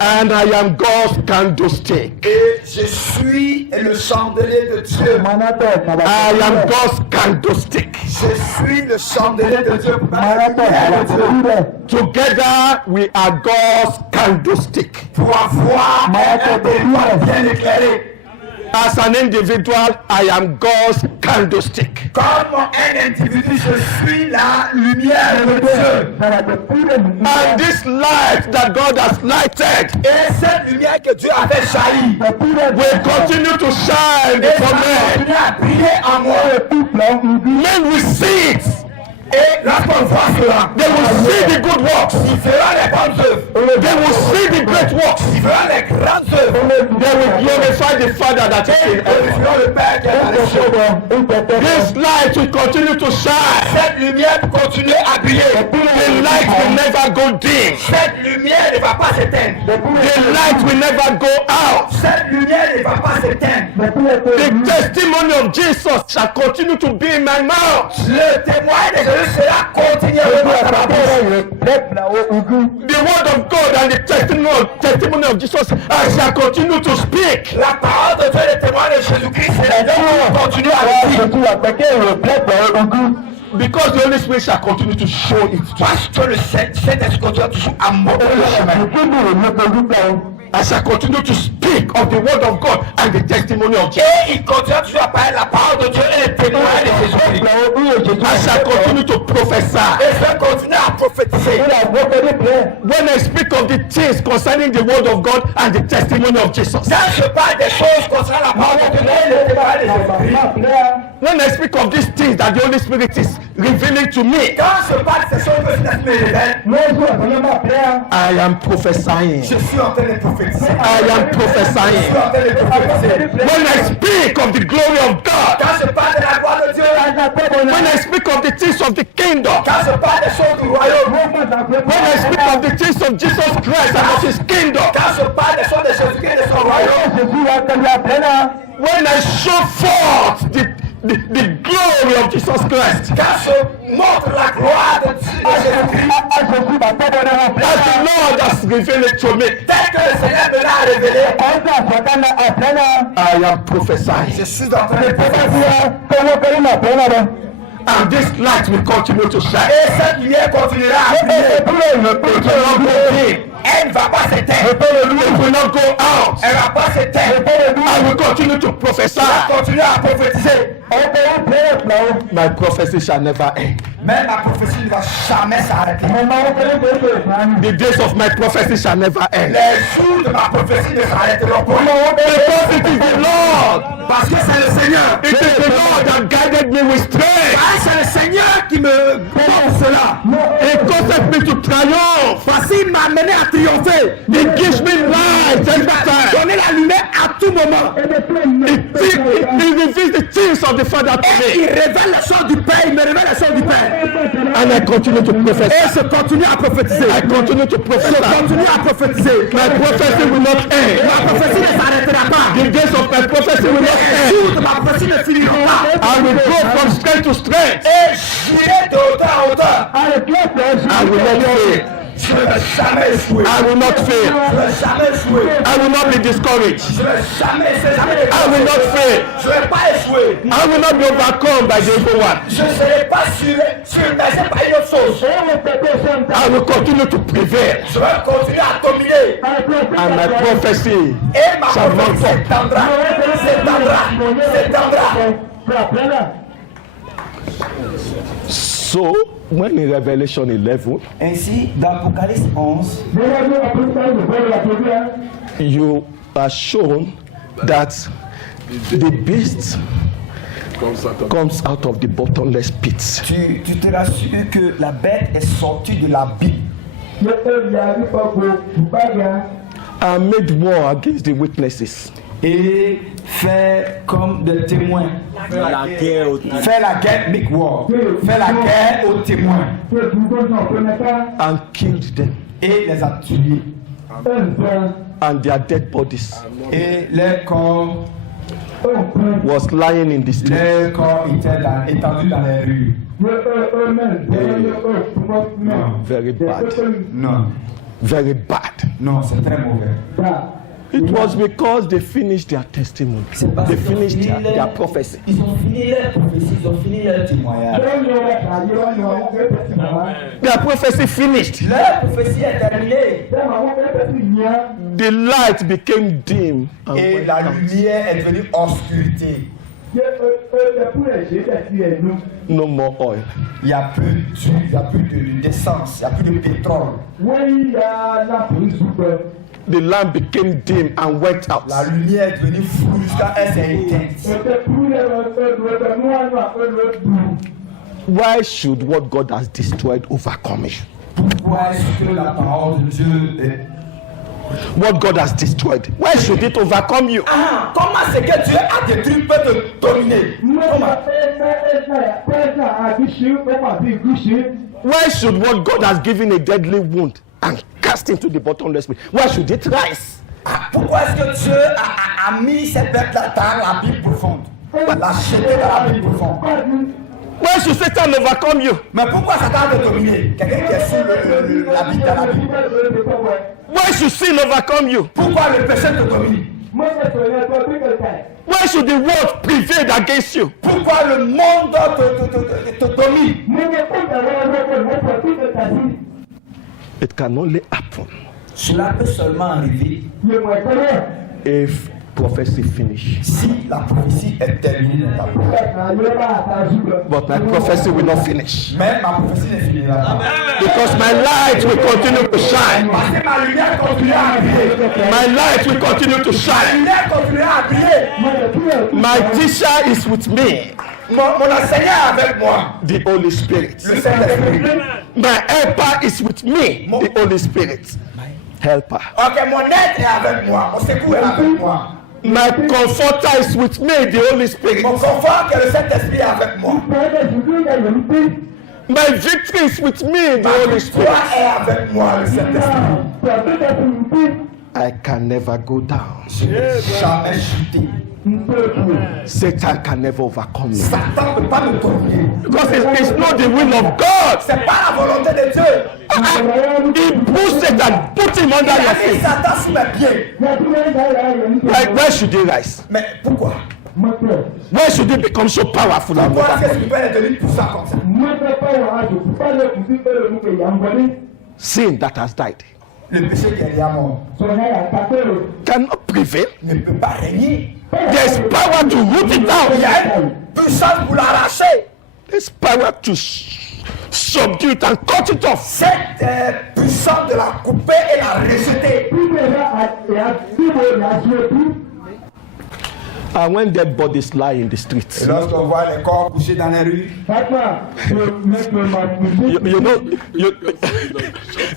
And I am God's candlestick. Et je suis le chandelier de Dieu. I am God's candlestick. Je suis le chandelier de Dieu. Together we are God's candlestick. Pour avoir un territoire bien éclairé. As an individual, I am God's candlestick. Comme un individu, je suis la lumière de Dieu. And this light that God has lighted Et cette lumière que Dieu a fait jaillir, will continue to shine et ça before men. continue à briller en moi. Men will see it. Et lorsqu'on voit cela, They will see the good works. il fera les bonnes œuvres. They will see the great works. Il fera les grandes œuvres. They will glorify the Father that is in Et heaven. il fera le Père qui est dans les cieux. This light will continue to shine. Cette lumière continue à briller. The light will never go dim. Cette lumière ne va pas s'éteindre. The light will never go out. Cette lumière ne va pas s'éteindre. The testimony of Jesus shall continue to be in my mouth. Le témoin de Jésus sera continuellement dans ma bouche. The word of God and the testimony of Jesus shall continue to speak. La parole de Dieu et le témoin de Jésus-Christ sera continuer à le dire. Because the Holy Spirit shall continue to show it to us. Parce que le Saint-Esprit continue toujours à montrer le chemin. I shall continue to speak of the word of God and the testimony of Jesus. Et il continue toujours à parler la parole de Dieu et le témoin de Jésus-Christ. I shall continue to prophesy. Et je vais continuer à prophétiser. When I speak of the things concerning the word of God and the testimony of Jesus. Quand je parle des choses concernant la parole de Dieu et le témoin de Jésus-Christ. When I speak of these things that the Holy Spirit is revealing to me. Quand je parle de ces choses que le Saint-Esprit révèle, I am prophesying. je suis en train de prophétiser. I am prophesying. Je suis en train de prophétiser. When I speak of the glory of God. Quand je parle de la gloire de Dieu, When I speak of the things of the kingdom. quand je parle des choses du royaume, When I speak of the things of Jesus Christ and of his kingdom. quand je parle des choses de Jésus-Christ et de son royaume, When I show forth the glory of Jesus Christ. quand je montre la gloire de Jésus-Christ, As the Lord has revealed it to me. tel que le Seigneur me l'a révélé, I am prophesying. je suis en train de prophétiser. And this light will continue to shine. Et cette lumière continuera à briller. It will not go dim. Elle ne va pas s'éteindre. It will not go out. Elle ne va pas s'éteindre. I will continue to prophesy. Elle va continuer à prophétiser. My prophecy shall never end. Mais ma prophétie ne va jamais s'arrêter. The days of my prophecy shall never end. Les jours de ma prophétie ne s'arrêteront pas. Because it is the Lord. Parce que c'est le Seigneur. It is the Lord that guided me with strength. Ah, c'est le Seigneur qui me porte cela. He caused me to triumph. Parce qu'il m'a amené à triompher. He gives me light every time. Donner la lumière à tout moment. He reveals the things of the Father to Et il me. révèle les choses du Père. Il me révèle les choses du Père. And I continue to Et prophesy. je continue à prophétiser. I continue to Je prophesy. continue à prophétiser. My prophecy will not end. Ma prophétie ne s'arrêtera pas. The days of my prophecy will not Les end. jours de ma prophétie ne finiront pas. I will go from strength to strength. Et j'irai de hauteur à hauteur. I will not fail. Je ne vais jamais échouer. I will not fail. Je ne vais jamais échouer. I will not be discouraged. Je ne vais jamais I will not fail. Je ne vais pas échouer. I will not be overcome by the evil one. Je ne serai pas surmené par une autre chose. I will continue to prevail. Je vais continuer à dominer. And my prophecy Et ma shall not prophétie fall. s'étendra. So, when in Revelation 11, Ainsi, dans Apocalypse 11, you are shown that the beast comes out of the bottomless pit. tu te rassures que la bête est sortie de l'abîme And made war against the witnesses. et fait comme des témoins. Fait la guerre, make war. Fait la guerre aux témoins And killed them. et les a tués. And their dead bodies Et les corps was lying in the street. Les corps étaient étendus dans les rues. Very bad. Non, Very bad. non, c'est très mauvais. It was because they finished their testimony. parce They qu'ils ont finished fini their prophecy. Ils ont fini leur prophétie, ils ont fini leur témoignage. Their prophecy finished. Leur prophétie est terminée. The light became dim. And Et went la out. lumière est devenue obscurité. No more oil. Il n'y a plus d'huile, il n'y a plus d'essence, il n'y a plus de pétrole. The lamp became dim and went out. La lumière est devenue floue jusqu'à elle s'est éteinte. Why should what God has destroyed overcome you? Pourquoi est-ce que la parole de Dieu est... What God has destroyed, why should it overcome you? Ah, comment c'est que Dieu a détruit peut te dominer? Why should what God has given a deadly wound and cast into the bottomless pit, why should it rise? Ah, pourquoi est-ce que Dieu a mis cette bête-là dans la Bible profonde? L'a jeté dans la Bible profonde. Why should Satan overcome you? Mais pourquoi Satan veut dominer? Quelqu'un qui est sur la Bible dans la Bible. Why should sin overcome you? Pourquoi le péché te domine? Why should the world prevail against you? Pourquoi le monde te domine? It can only happen Cela peut seulement arriver if prophecy finish. Si la prophétie est terminée dans ta vie. But my prophecy will not finish. Mais ma prophétie n'est finie là. Because my light will continue to shine. Parce que ma lumière continuera à briller. My light will continue to Ma shine. lumière continuera à briller. My teacher is with me. Mon enseignant est avec moi. The Holy Spirit. Le Saint-Esprit. My helper is with me. The Holy Spirit. Helper. Ok, mon aide est avec moi. Mon secours est avec moi. My comforter is with me. The Holy Spirit. Mon confort que le Saint-Esprit est avec moi. My victory is with me. The Ma Holy Spirit. victoire est avec moi, le Saint-Esprit. I can never go down. Je ne vais jamais chuter. Satan can never overcome me. Satan ne peut pas me dominer. Because it's not the will of God. C'est pas la volonté de Dieu. He pushed Satan, put him under Il your a mis feet. Satan sous mes pieds. Like, where should he rise? Mais pourquoi? Where should he become so powerful and Pourquoi est-ce que overcome? ce père est devenu puissant comme ça? Sin that has died Le péché qui est déjà mort cannot prevail. ne peut pas régner. There's power to root it Il y out. a une puissance pour l'arracher. There's power to subdue it and cut it off. Cette puissance de la couper et la rejeter. And when dead bodies lie in the streets, Et lorsqu'on voit les corps couchés dans les rues,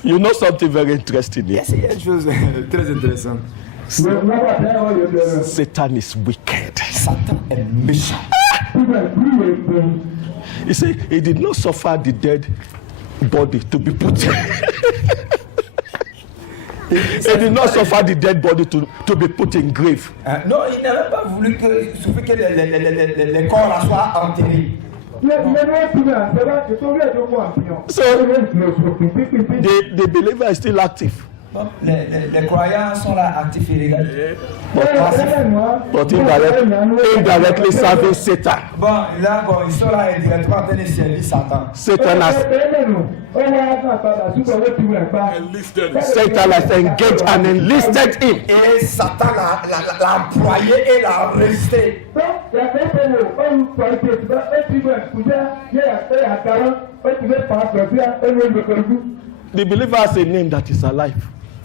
you know something very interesting here. il y a une chose très intéressante. Satan is wicked. Satan est méchant. You see, he did not suffer the dead body to be put. He did not suffer the dead body to be put in grave. Non, il n'avait pas voulu que, souffrir que les corps là soient enterrés. So the believer is still active. Bon, les croyants sont là actifs et régaliers. But indirectly serving Satan. Bon, là, bon, ils sont là indirectement en train de servir Satan. Satan has engaged and enlisted him. Et Satan l'a employé et l'a resté. The believer has a name that is alive.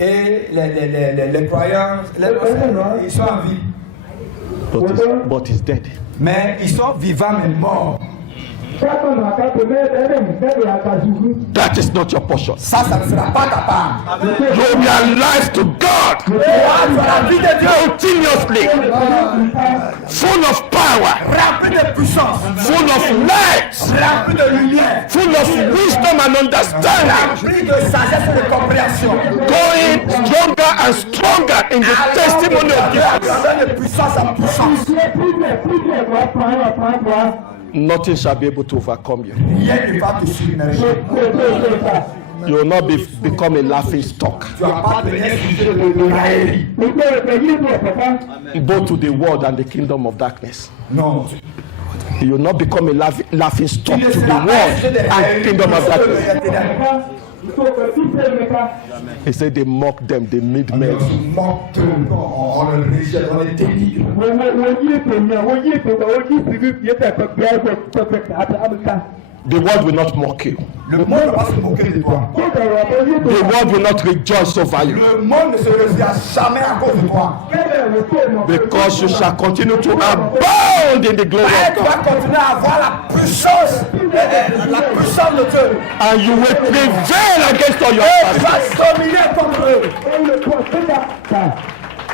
Et les croyants, ils sont en vie. But he's dead. Mais ils sont vivants mais morts. That is not your portion. Ça ne sera pas ta part. Give your life to God La vie de Dieu continuously, full of power, remplie de puissance, full of light, remplie de lumière, full of wisdom and understanding, remplie de sagesse et de compréhension. going stronger and stronger stronger in the testimony of Jesus. de puissance en puissance. Nothing shall be able to overcome you. Rien ne va te submerger. You will not become a laughing stock, Tu vas pas devenir sujet de raillerie. both to the world and the kingdom of darkness. Non. You will not become a laughing stock Tu to ne the seras world pas un sujet de and raillerie. kingdom of darkness. Darkness. He said they mocked them, they made men. On le rejette, on le dénigre. The world will not mock you. Le monde ne va pas se moquer de toi. The world will not rejoice over you, Le monde ne se réjouira jamais à cause de toi. because you shall continue to abound in the glory Et of tu vas God, continuer à avoir la puissance de Dieu. and you will prevail against all your Et tu adversaries. vas dominer contre eux.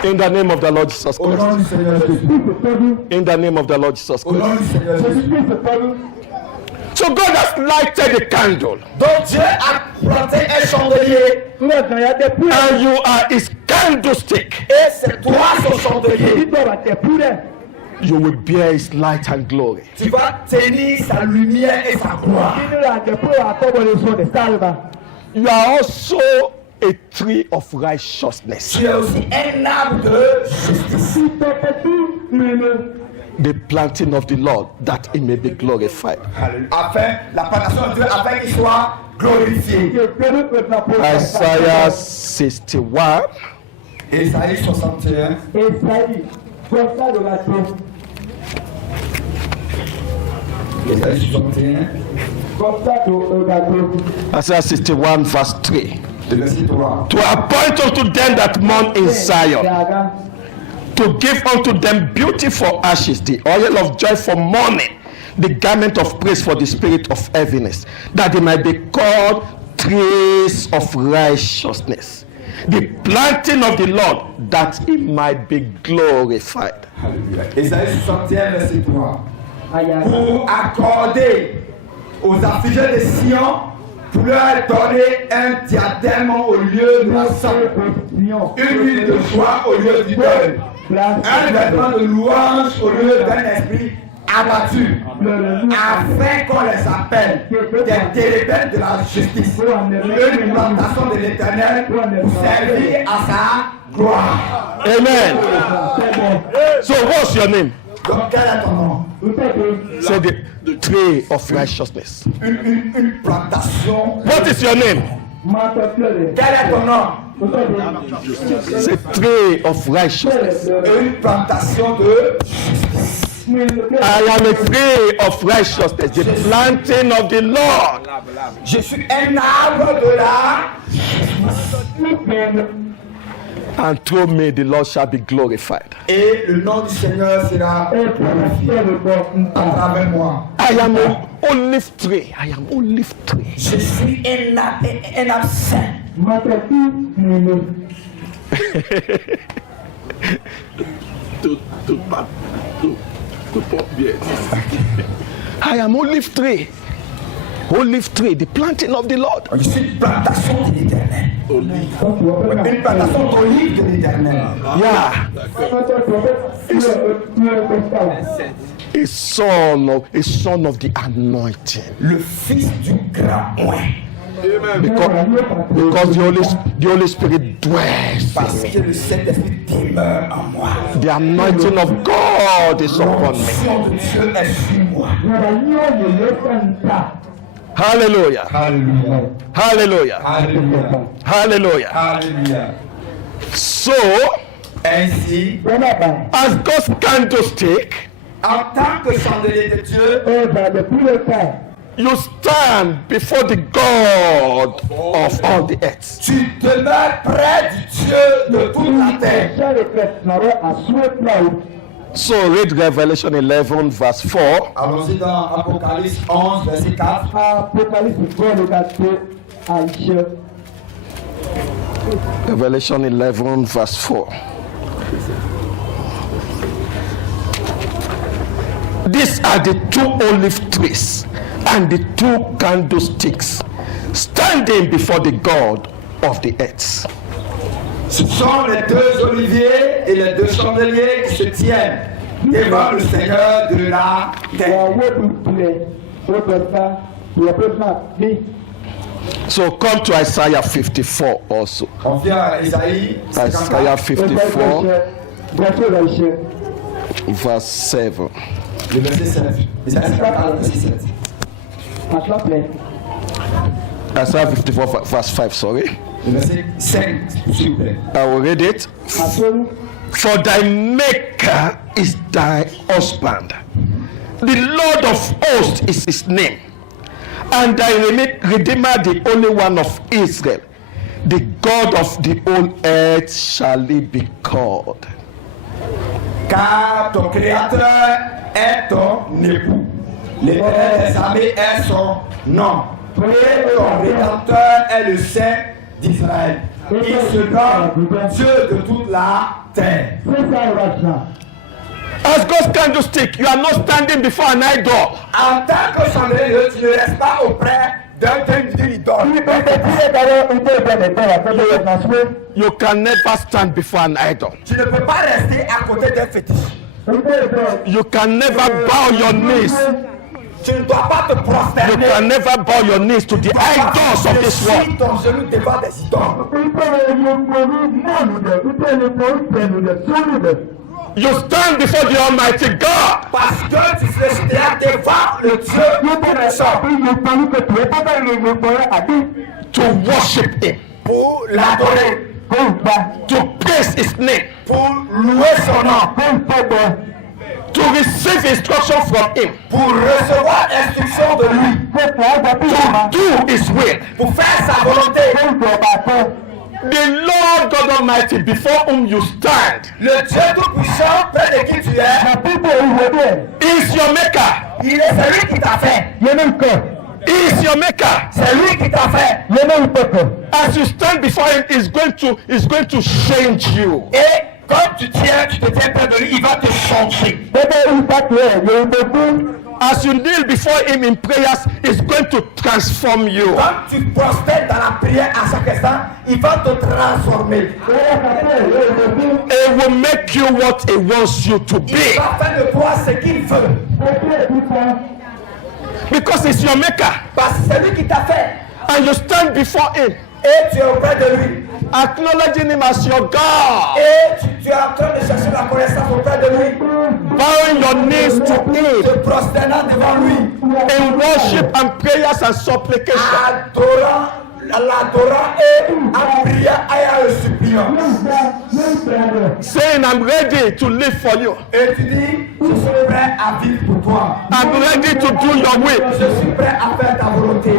In the name of the Lord Jesus Au nom Christ. du Seigneur Jésus. In the name of the Lord Jesus Au Christ. nom du Seigneur Jésus. So God has lighted the candle, Donc Dieu a planté un chandelier. and you are His candlestick. Et c'est toi son chandelier. You will bear His light and glory. Tu vas tenir sa lumière et sa gloire. You are also a tree of righteousness. Tu es aussi un arbre de justice. The planting of the Lord, that He may be glorified. Afin, la plantation de Dieu, afin qu'il soit glorifié. Isaiah 61, Ésaïe 61. Ésaïe 61. Isaiah 61 verse 3. Le verset 3. To appoint unto them that mourn in Zion, to give unto them beauty for ashes, the oil of joy for mourning, the garment of praise for the spirit of heaviness, that they might be called trees of righteousness, the planting of the Lord, that He might be glorified. Ésaïe 61, verset 3. Pour accorder aux affligés de Sion, pour leur donner un diadème au lieu de la sang, une huile de joie au lieu du deuil, un vêtement de louange au lieu d'un esprit abattu, afin qu'on les appelle des télébènes de la justice, une plantation de l'Éternel pour servir à sa gloire. Amen. So what's your name? Donc quel est ton nom? Say the tree of righteousness. Une plantation. What is your name? Quel est ton nom? Say tree of righteousness. Une plantation de. I am a tree of righteousness, the planting of the Lord. Je suis un arbre de la. And through me the Lord shall be glorified. Et le nom du Seigneur sera glorifié à travers moi. I am an olive tree. I am olive tree. Je suis un arbre saint. I am olive tree. Olive tree, the planting of the Lord. Je suis une plantation de l'Éternel. Une plantation d'olive de l'Éternel. Yeah. A son of the anointing. Le fils du grand oint. Because the Holy Spirit dwells Parce in que me. le Saint-Esprit demeure en moi. The anointing of God is upon me. L'onction de Dieu est sur moi. Hallelujah. Alléluia. Hallelujah. Alléluia. Hallelujah. Alléluia. So, Ainsi, as God's candlestick, en tant que chandelier de Dieu, you stand before the God of all the earth. tu demeures près du Dieu de toute la terre. So read Revelation 11 verse 4. Allons-y dans Apocalypse 11, verset 4. Revelation 11 verse 4. These are the two olive trees and the two candlesticks standing before the God of the earth. Ce sont les deux oliviers et les deux chandeliers qui se tiennent devant le Seigneur de la terre. So come to Isaiah 54 also. On vient à Isaïe Isaiah 54, 54. verse 7. le verset 7. Isaïe 54, verset 7. Isaiah 54, verse 5, sorry. Le verset 5, s'il vous plaît. I will read it. For thy maker is thy husband. The Lord of hosts is his name. And thy redeemer, the only one of Israel. The God of the whole earth shall he be called. Car ton créateur est ton époux. L'Éternel des armées est son nom. Et ton rédempteur est le Saint d'Israël. Il se nomme Dieu de toute la terre. As God's candlestick, you are not standing before an idol. En tant que chandelier, tu ne restes pas auprès d'une idole. You can never stand before an idol. Tu ne peux pas rester à côté d'un fétiche. You can never bow your knees. Tu ne dois pas te You prosterner. can never bow your knees to the idols of this world. Sur ton genou devant des idoles. You stand before the Almighty God Parce que tu seras devant le Dieu tout-puissant to worship Him, pour l'adorer, to praise His name, pour louer son nom, to receive instruction from Him, pour recevoir l'instruction de lui, to do His will. pour faire sa volonté. The Lord God Almighty before whom you stand Le Dieu tout-puissant près de qui tu es, is your maker. il est celui qui t'a fait. He is your maker. C'est lui qui t'a fait. As you stand before Him, is going to change you. Et quand tu te tiens près de lui, il va te changer. As you kneel before Him in prayers, is going to transform you. Quand tu prospères dans la prière à chaque instant, il va te transformer. It will make you what He wants you to Il be. va faire de toi ce qu'il veut. Because it's your maker. Parce que c'est lui qui t'a fait. And you stand before Him, Et tu es auprès de lui. acknowledging Him as your God, Et tu es en train de chercher la connaissance auprès de lui. bowing your knees to Him Te prosternant devant lui. in worship and prayers and supplication. L'adorant et en priant et en le suppliant. Saying, I'm ready to live for you. Et tu dis, je suis prêt à vivre pour toi. I'm ready to do your will. Je suis prêt à faire ta volonté.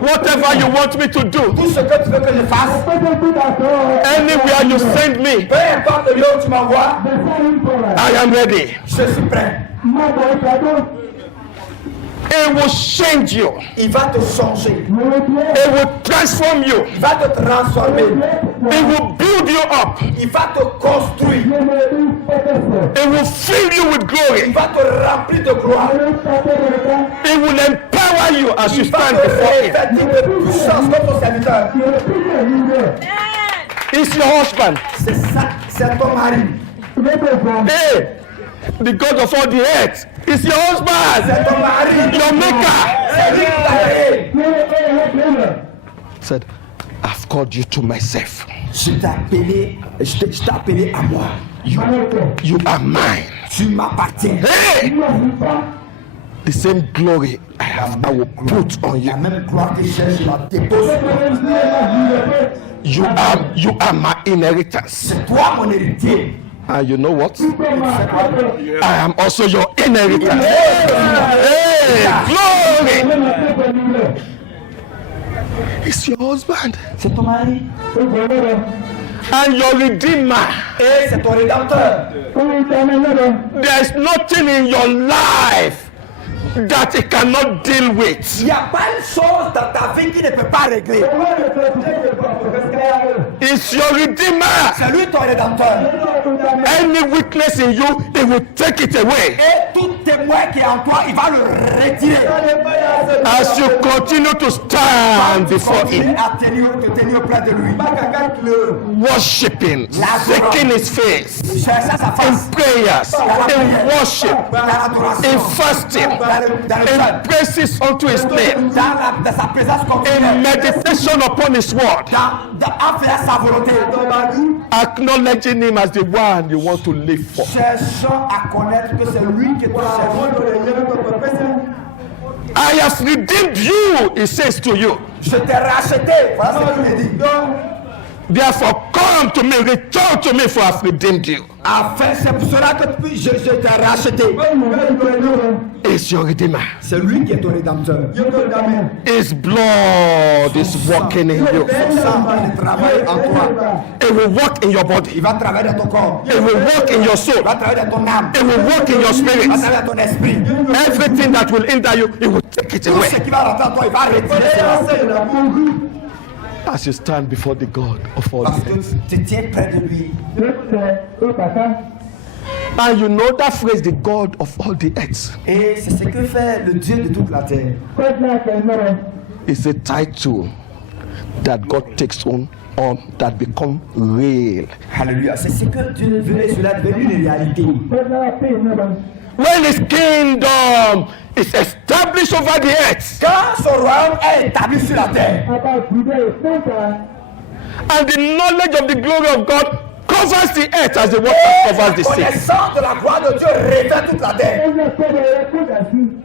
Whatever you want me to do, Tout ce que tu veux que je fasse, anywhere you send me, peu importe le lieu où tu m'envoies, I am ready. je suis prêt. It will change you. Il va te changer. It will transform you. Il va te transformer. It will build you up. Il va te construire. It will fill you with Il glory. va te remplir de gloire. It will empower you as you Il va stand te before Him. revêtir de puissance comme ton serviteur. He's your husband. C'est ça, c'est ton mari. Hey, the God of all the earth is your husband. C'est ton mari. Your maker. C'est lui qui t'a créé. Said, I've called you to myself. Je t'ai appelé à moi. You are mine. Tu m'appartiens. Hey, the same glory I will put on you. La même gloire que j'ai, je la dépose. You are my inheritance. C'est toi mon héritier. And you know what? I am also your inheritance. Hey, glory! It's your husband C'est ton mari. and your redeemer. Et c'est ton rédempteur. There is nothing in your life that it cannot deal with. Il n'y a pas une chose dans ta vie qui ne peut pas régler. is your redeemer. C'est lui ton rédempteur. Any weakness in you, he will take it away. Et tout témoin qui est en toi, il va le retirer. As you continue to stand before Continue him, à te tenir auprès de lui. worshiping, seeking his face, Cherche sa in face. prayers, in worship, Dans l'adoration. in fasting, in praises unto his name, Dans sa présence in continuelle. meditation upon his word, À faire sa volonté. acknowledging him as the one you want to live for. Cherchons à connaître que c'est lui qui est ton chef. I have redeemed you, he says to you. Je t'ai racheté. Voilà ce qu'il dit. Therefore, come to me, return to me, for I have redeemed you. Afin, c'est pour cela que je t'ai racheté. He's your redeemer. C'est lui qui est ton rédempteur. His blood is working in you. Son sang, il travaille en toi. It will work in your body. Il va travailler dans ton corps. It will work in your soul. Il va travailler dans ton âme. It will work in your Il va spirit. travailler dans ton esprit. Everything that will hinder you, it will take it Tout away. ce qui va rentrer en toi, il va retirer cela. As you stand before the God of all Parce the que earth. tu tiens près de lui. And you know that phrase, the God of all the earth, Et c'est ce que fait le Dieu de toute la terre. is a title that God takes on that become real. Alléluia. C'est ce que Dieu veut et cela est devenu une réalité. When his kingdom is established over the earth, Quand son royaume est établi sur la terre, and the knowledge of the glory of God covers the earth as the water la covers the sea, connaissance de la gloire de Dieu revêt toute la terre.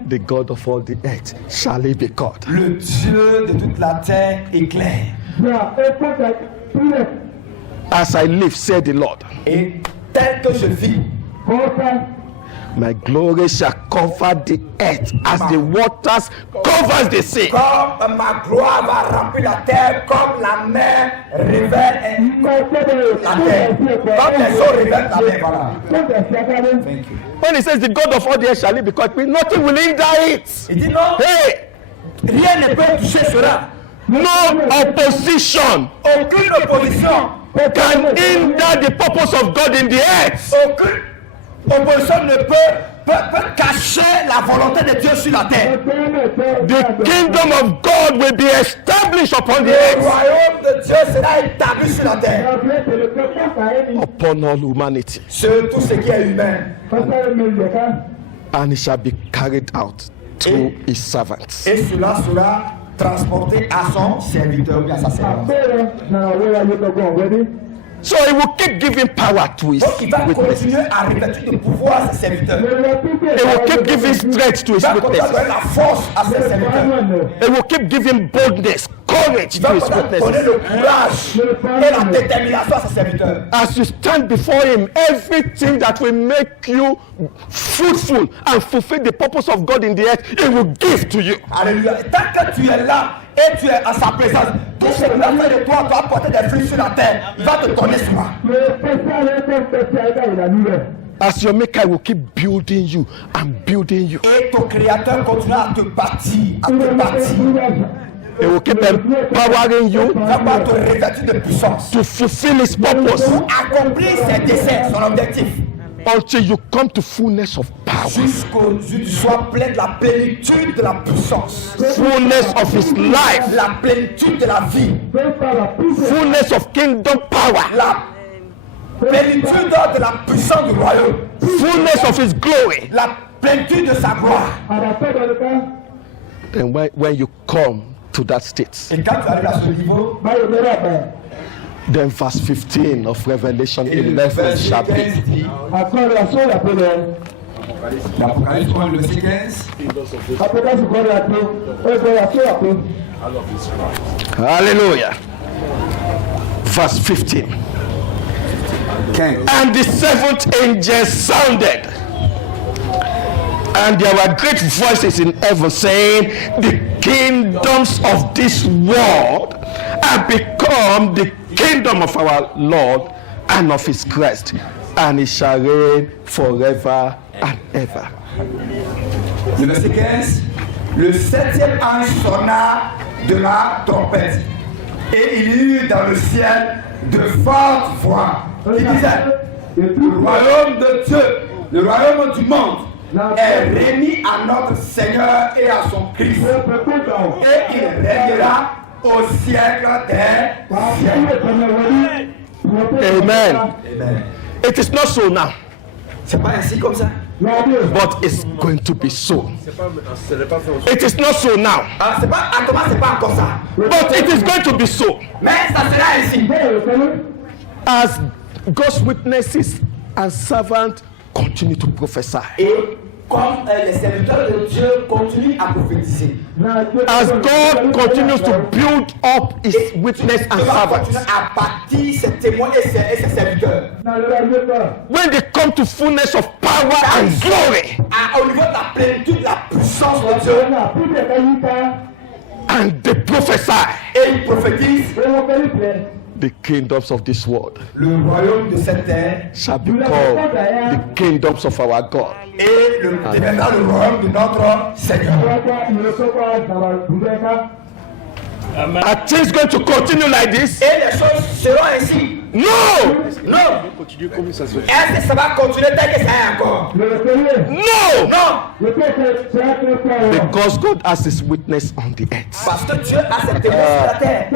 the God of all the earth shall he be called. Le Dieu de toute la terre éclaire. As I live, said the Lord, Et tel que je vis, my glory shall cover the earth as the waters covers the sea. comme ma gloire va remplir la terre, comme la mer revêt la terre, comme les eaux revêtent la mer. Voilà. Thank you. When he says the God of all the earth shall he be called, nothing will hinder it. Il dit non, Hey, rien ne peut toucher cela. no opposition Aucune opposition, can hinder the purpose of God in the earth. aucune opposition ne peut cacher la volonté de Dieu sur la terre. The kingdom of God will be established upon the Le earth, royaume de Dieu sera établi sur la terre. upon all humanity, Sur tout ce qui est humain. and it shall be carried out through his servants. Et cela sera transporté à son serviteur ou à sa servante. So he will keep giving power to his Donc il va witnesses. continuer à revêtir de pouvoir à ses serviteurs. He will keep giving strength to Il his va continuer à witnesses. donner la force à ses serviteurs. He will keep giving boldness, courage Il to va his continuer à donner witnesses. le courage et la détermination à ses serviteurs. As you stand before him, everything that will make you fruitful and fulfill the purpose of God in the earth, he will give to you. Alléluia. Et tant que tu es là et tu es en sa présence, tout ce qu'il a fait de toi doit apporter des fruits sur la terre. Il va te donner cela. As your maker will keep building you and building you. Et ton créateur continuera à te bâtir, à te bâtir. He will keep empowering you Il va pas te revêtir de puissance. to fulfill his purpose Accomplir ses desseins, son objectif. until you come to fullness of power, Jusqu'au jour où tu sois plein de la plénitude de la puissance. fullness of his life, La plénitude de la vie. fullness of kingdom power, La plénitude de la puissance du royaume. fullness of his glory. La plénitude de sa gloire. Then when you come to that state, Et quand tu arrives à ce niveau, then verse 15 of Revelation et le 11 verset shall 15 be. dit, l'Apocalypse, le verset 15, Hallelujah. Verse 15. 15. And the seventh angel sounded, and there were great voices in heaven saying, the kingdoms of this world have become the kingdom of our Lord and of his Christ, and it shall reign forever and ever. Le verset 15, le septième ange sonna de la trompette, Et il y eut dans le ciel de fortes voix qui disaient, le royaume de Dieu, le royaume du monde est remis à notre Seigneur et à son Christ. Et il régnera au siècle des siècles. Amen. It is not so now, C'est pas ainsi comme ça. but it's going to be so. It is not so now, Ah, c'est pas, à Thomas, c'est pas encore ça. but it is going to be so. Mais ça sera ainsi. As God's witnesses and servants continue to prophesy, Et comme les serviteurs de Dieu continuent à prophétiser, as God continues to build up his witness and Dieu va continuer servants, à bâtir ses témoins et ses serviteurs. when they come to fullness of power and glory, Au niveau de la plénitude, de la puissance de Dieu, and they prophesy, et ils prophétisent, the kingdoms of this world le royaume de cette terre shall be called the kingdoms of our God. et deviendra le royaume de notre Seigneur. Are things going to continue like this? Et les choses seront ainsi. No! Non. Est-ce que ça va continuer tel que ça est encore? No! Non. Because God has his witness on the earth. Parce que Dieu a ses témoins sur la terre.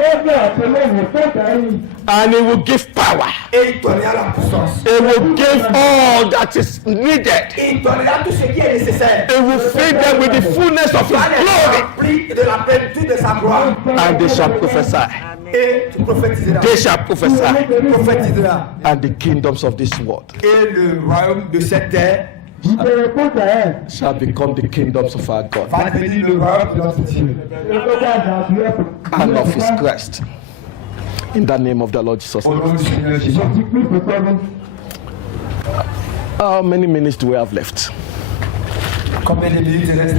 And he will give power. Et il donnera la puissance. He will give all that is needed. Et il donnera tout ce qui est nécessaire. He will fill them with the fullness of his Va les glory. remplir de la plénitude de sa gloire. And they shall prophesy. Et tu prophétiseras. They shall prophesy. Prophétiseras. And the kingdoms of this world Et le royaume de cette terre shall become the kingdoms of our God va devenir le royaume de notre Dieu. and of his Christ. In the name of the Lord Jesus. Au nom du Seigneur Jésus. How many minutes do we have left? Combien de minutes il reste?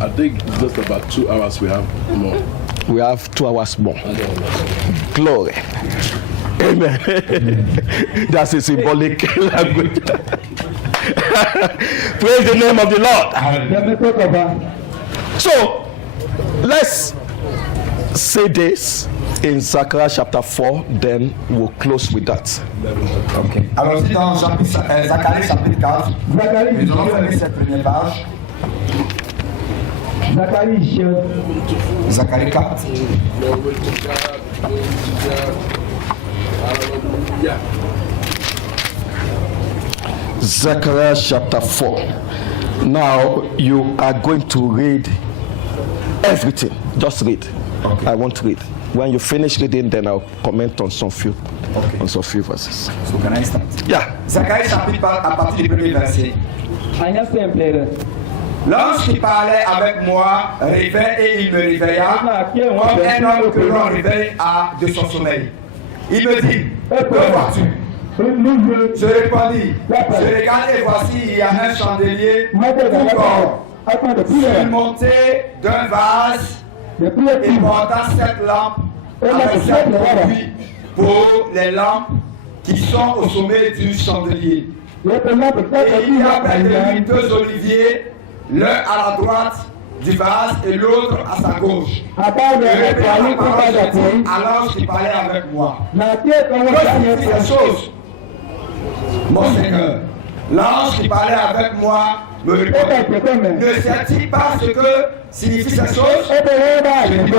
I think just about 2 hours we have more. We have 2 hours more. Glory. Amen. That's a symbolic language. Praise the name of the Lord. So, let's say this in Zechariah chapter 4, then we'll close with that. Alors, si dans Zacharie chapitre 4, nous allons fermer cette première page. Zacharie 4. Zechariah chapter 4. Now you are going to read everything. Just read. I want to read. When you finish reading, then I'll comment on some few verses. So can I start? Yeah. Zacharie chapitre 4 à partir du premier verset. L'ange qui parlait avec moi rêvait et il me réveilla comme un homme que l'on réveille de son sommeil. Il me dit, que vois-tu? Je répondis, je regarde et voici il y a un chandelier tout d'or, surmonté d'un vase et portant 7 lampes avec 7 produits pour les lampes qui sont au sommet du chandelier. Et il y a près de lui 2 oliviers, l'un à la droite du vase et l'autre à sa gauche. Je répète la parole de Dieu à l'ange qui parlait avec moi. Que signifient ces choses, mon Seigneur? L'ange qui parlait avec moi me répondit, ne sais-tu pas ce que signifient ces choses? Je dis,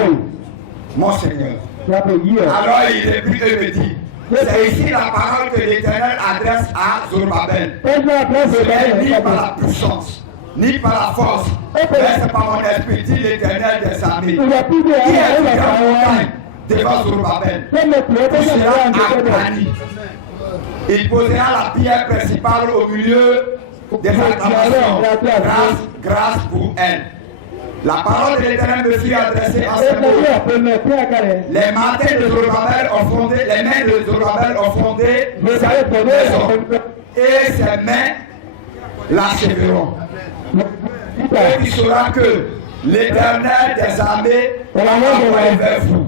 mon Seigneur. Alors il répond et me dit, c'est ici la parole que l'Éternel adresse à Zorobabel. Ce n'est ni par la puissance, ni par la force, mais c'est par mon esprit, dit l'Éternel des armées. Qui est le grand montagne devant Zorobabel? Tout sera aplani. Il posera la pierre principale au milieu des acclamations. Grâce pour elle. La parole de l'Éternel me fut adressée en ces mots. Les mains de Zorobabel ont fondé cette maison, et ses mains l'achèveront. Et il saura que l'Éternel des armées va envoyer vers vous.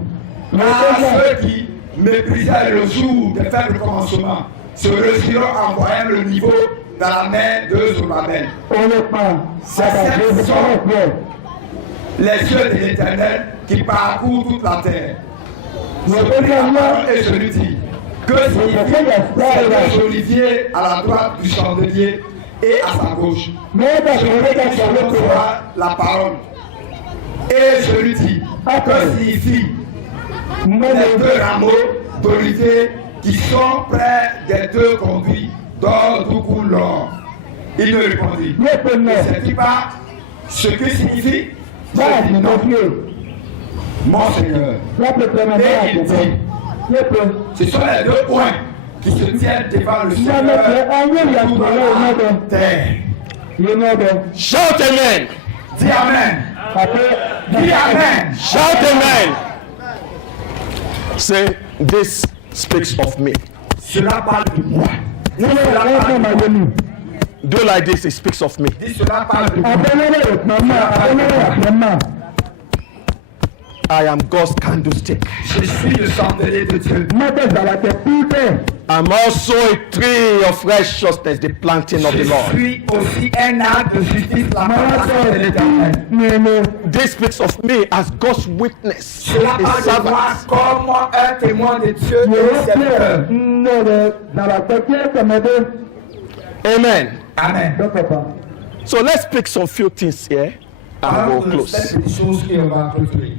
À ceux qui méprisaient le jour des fêtes de commencement se réussiront en voyant le niveau dans la main de Zorobabel. Ces sept sont les yeux de l'Éternel qui parcourent toute la terre. Je pris la parole et je lui dis que signifie ces oliviers à la droite du chandelier et à sa gauche. Je reçois la parole et je lui dis que signifie les deux rameaux d'olivier qui sont près des deux conduits d'or d'où coule l'or. Il me répondit, ne sais-tu pas ce que signifie? Je dis non, mon Seigneur. Et il dit, ce sont les deux points qui se tiennent devant le Seigneur pour la terre. Shout amen. Dis amen. Dis amen. Shout amen. Say, this speaks of me. Cela parle de moi. Cela parle de moi. Do like this, it speaks of me. Dis cela parle de moi. I am God's candlestick. Je suis le chandelier de Dieu. I'm also a tree of righteousness, the planting of the Je Lord. suis aussi un arbre de justice, la plantation de l'Éternel. This speaks of me as God's witness, Cela a parle de moi servant. comme un témoin de Dieu et serviteur. Amen. Amen. So let's pick some few things here and Parlons go de close. cette chose qui va clôturer.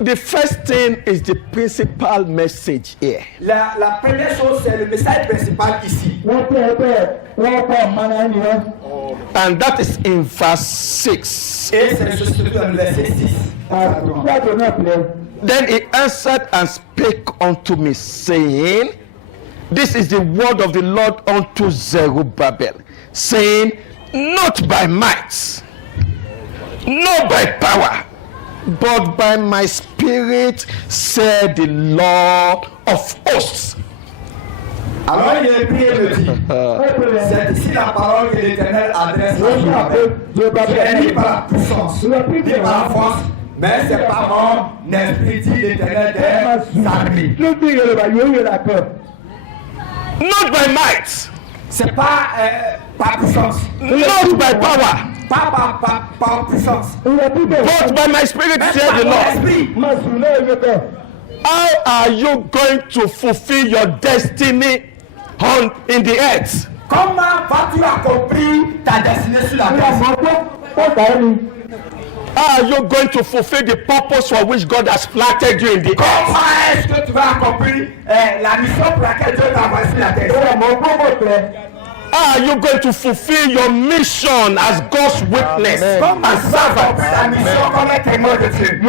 The first thing is the principal message here. La première chose, c'est le message principal ici. And that is in verse 6. Et c'est ce qui est dans le verset 6. Then he answered and spake unto me, saying, this is the word of the Lord unto Zerubbabel, saying, not by might, not by power, but by my spirit, said the Lord of hosts. Alors il est prié le dit. C'est ici la parole que l'Éternel adresse à Josué. Je n'ai ni par la puissance, ni par la force, mais c'est par mon esprit, dit l'Éternel des armées. Not by might, C'est pas par puissance, not by power, pas par puissance, but by my spirit, mais said par the mon Lord. esprit. How are you going to fulfill your destiny in the earth? Comment vas-tu accomplir ta destinée sur la terre? How are you going to fulfill the purpose for which God has planted you in the earth? Comment est-ce que tu vas accomplir la mission pour laquelle Dieu t'a envoyé sur la terre? How are you going to fulfill your mission as God's witness Comment and tu vas servant? accomplir ta mission comme un témoin de Dieu?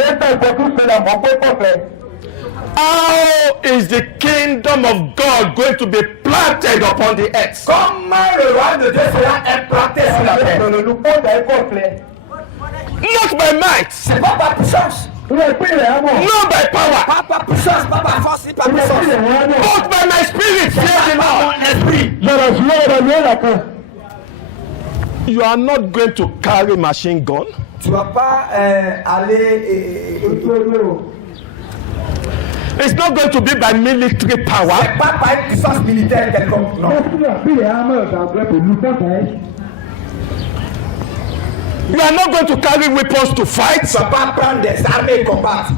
How is the kingdom of God going to be planted upon the earth? Comment le roi de Dieu sera implanté sur la terre? Not by might, C'est pas par puissance, not by power, pas par puissance, pas par force, ni par puissance. but by my spirit, says the Par Lord. mon esprit. You are not going to carry machine gun. Tu vas pas aller It's not going to be by military power. c'est pas par une puissance militaire quelconque, non. You are not going to carry weapons to fight. Tu vas pas prendre des armes et combattre.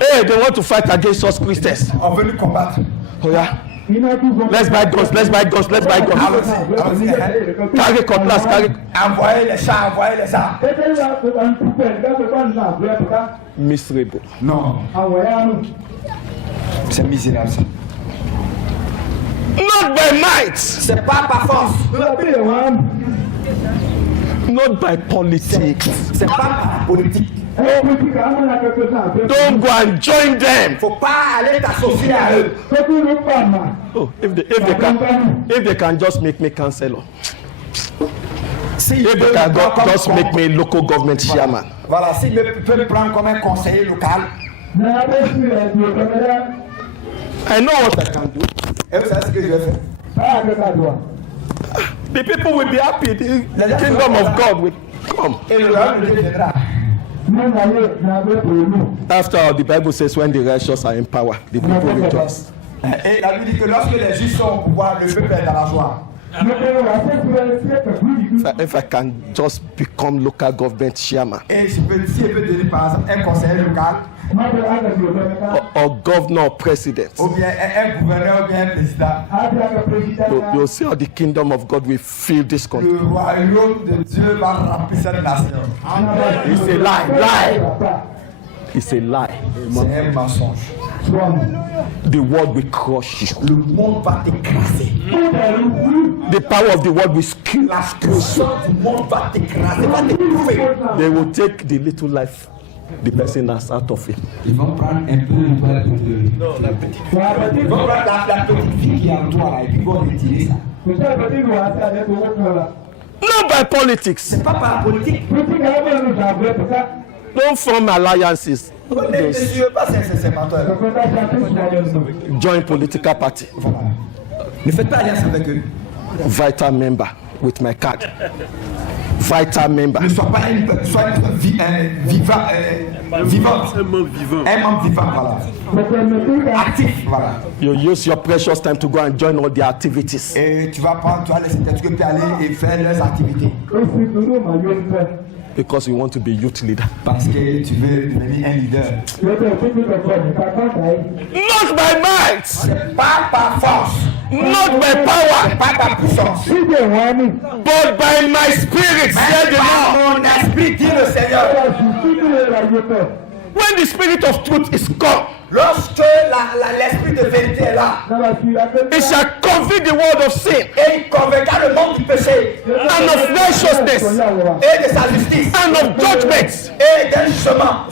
Hey, they want to fight against us Christians. On veut nous combattre. Oh yeah. Let's buy guns, let's buy guns, let's buy guns. Allons-y. Carry cutlass, carry. Envoyez les chars, envoyez les armes. Miserable. Non. C'est misérable ça. Not by might, C'est pas par force. not by politics. C'est pas par politique. Don't go and join them. Faut pas aller t'associer à eux. Oh, if they can just make me councillor. Si If they can just make me local government chairman. Voilà, s'ils peuvent me prendre comme un conseiller local. I know what I can do. Et vous savez ce que je vais faire? The people will be happy. The kingdom of God will come. Et le royaume de Dieu viendra. After all, the Bible says when the righteous are in power, the people rejoice. Et la Bible dit que lorsque les justes sont au pouvoir, le peuple est dans la joie. If I can just become local government chairman Et si je peux donner par exemple un conseiller local, or governor or president, ou bien un gouverneur ou bien un président, you'll see how the kingdom of God will fill this country. le royaume de Dieu va remplir cette nation. It's a lie. It's a lie. C'est un mensonge. The world will crush you. Le monde va t'écraser. The power of the world will kill La puissance du monde va t'écraser, va t'étouffer. They will take the little life the person has out of him. Ils vont prendre un peu de toi de ils vont prendre la petite vie qui est en toi là, et puis ils vont retirer ça. Not by politics. C'est pas par politique. Don't form alliances. Ne suivez pas ces menteurs. Join political party. Ne faites pas alliance avec eux. Vital member with my card. Vital member. Ne sois pas vivant. Un membre vivant. Un membre vivant, voilà. Actif, voilà. You use your precious time to go and join all their activities. Et tu vas laisser tes trucs et aller et faire leurs activités. Because you want to be youth leader. Parce que tu veux devenir un leader. Not by might. Pas par force. Not by power. Pas par puissance. But by my spirit, said the Lord. Mon esprit, dit le Seigneur. When the spirit of truth is come, Lorsque l'esprit de vérité est là, it shall convict the world of sin et il convaincra le monde du péché and of righteousness et de sa justice and of judgment. et d'un jugement.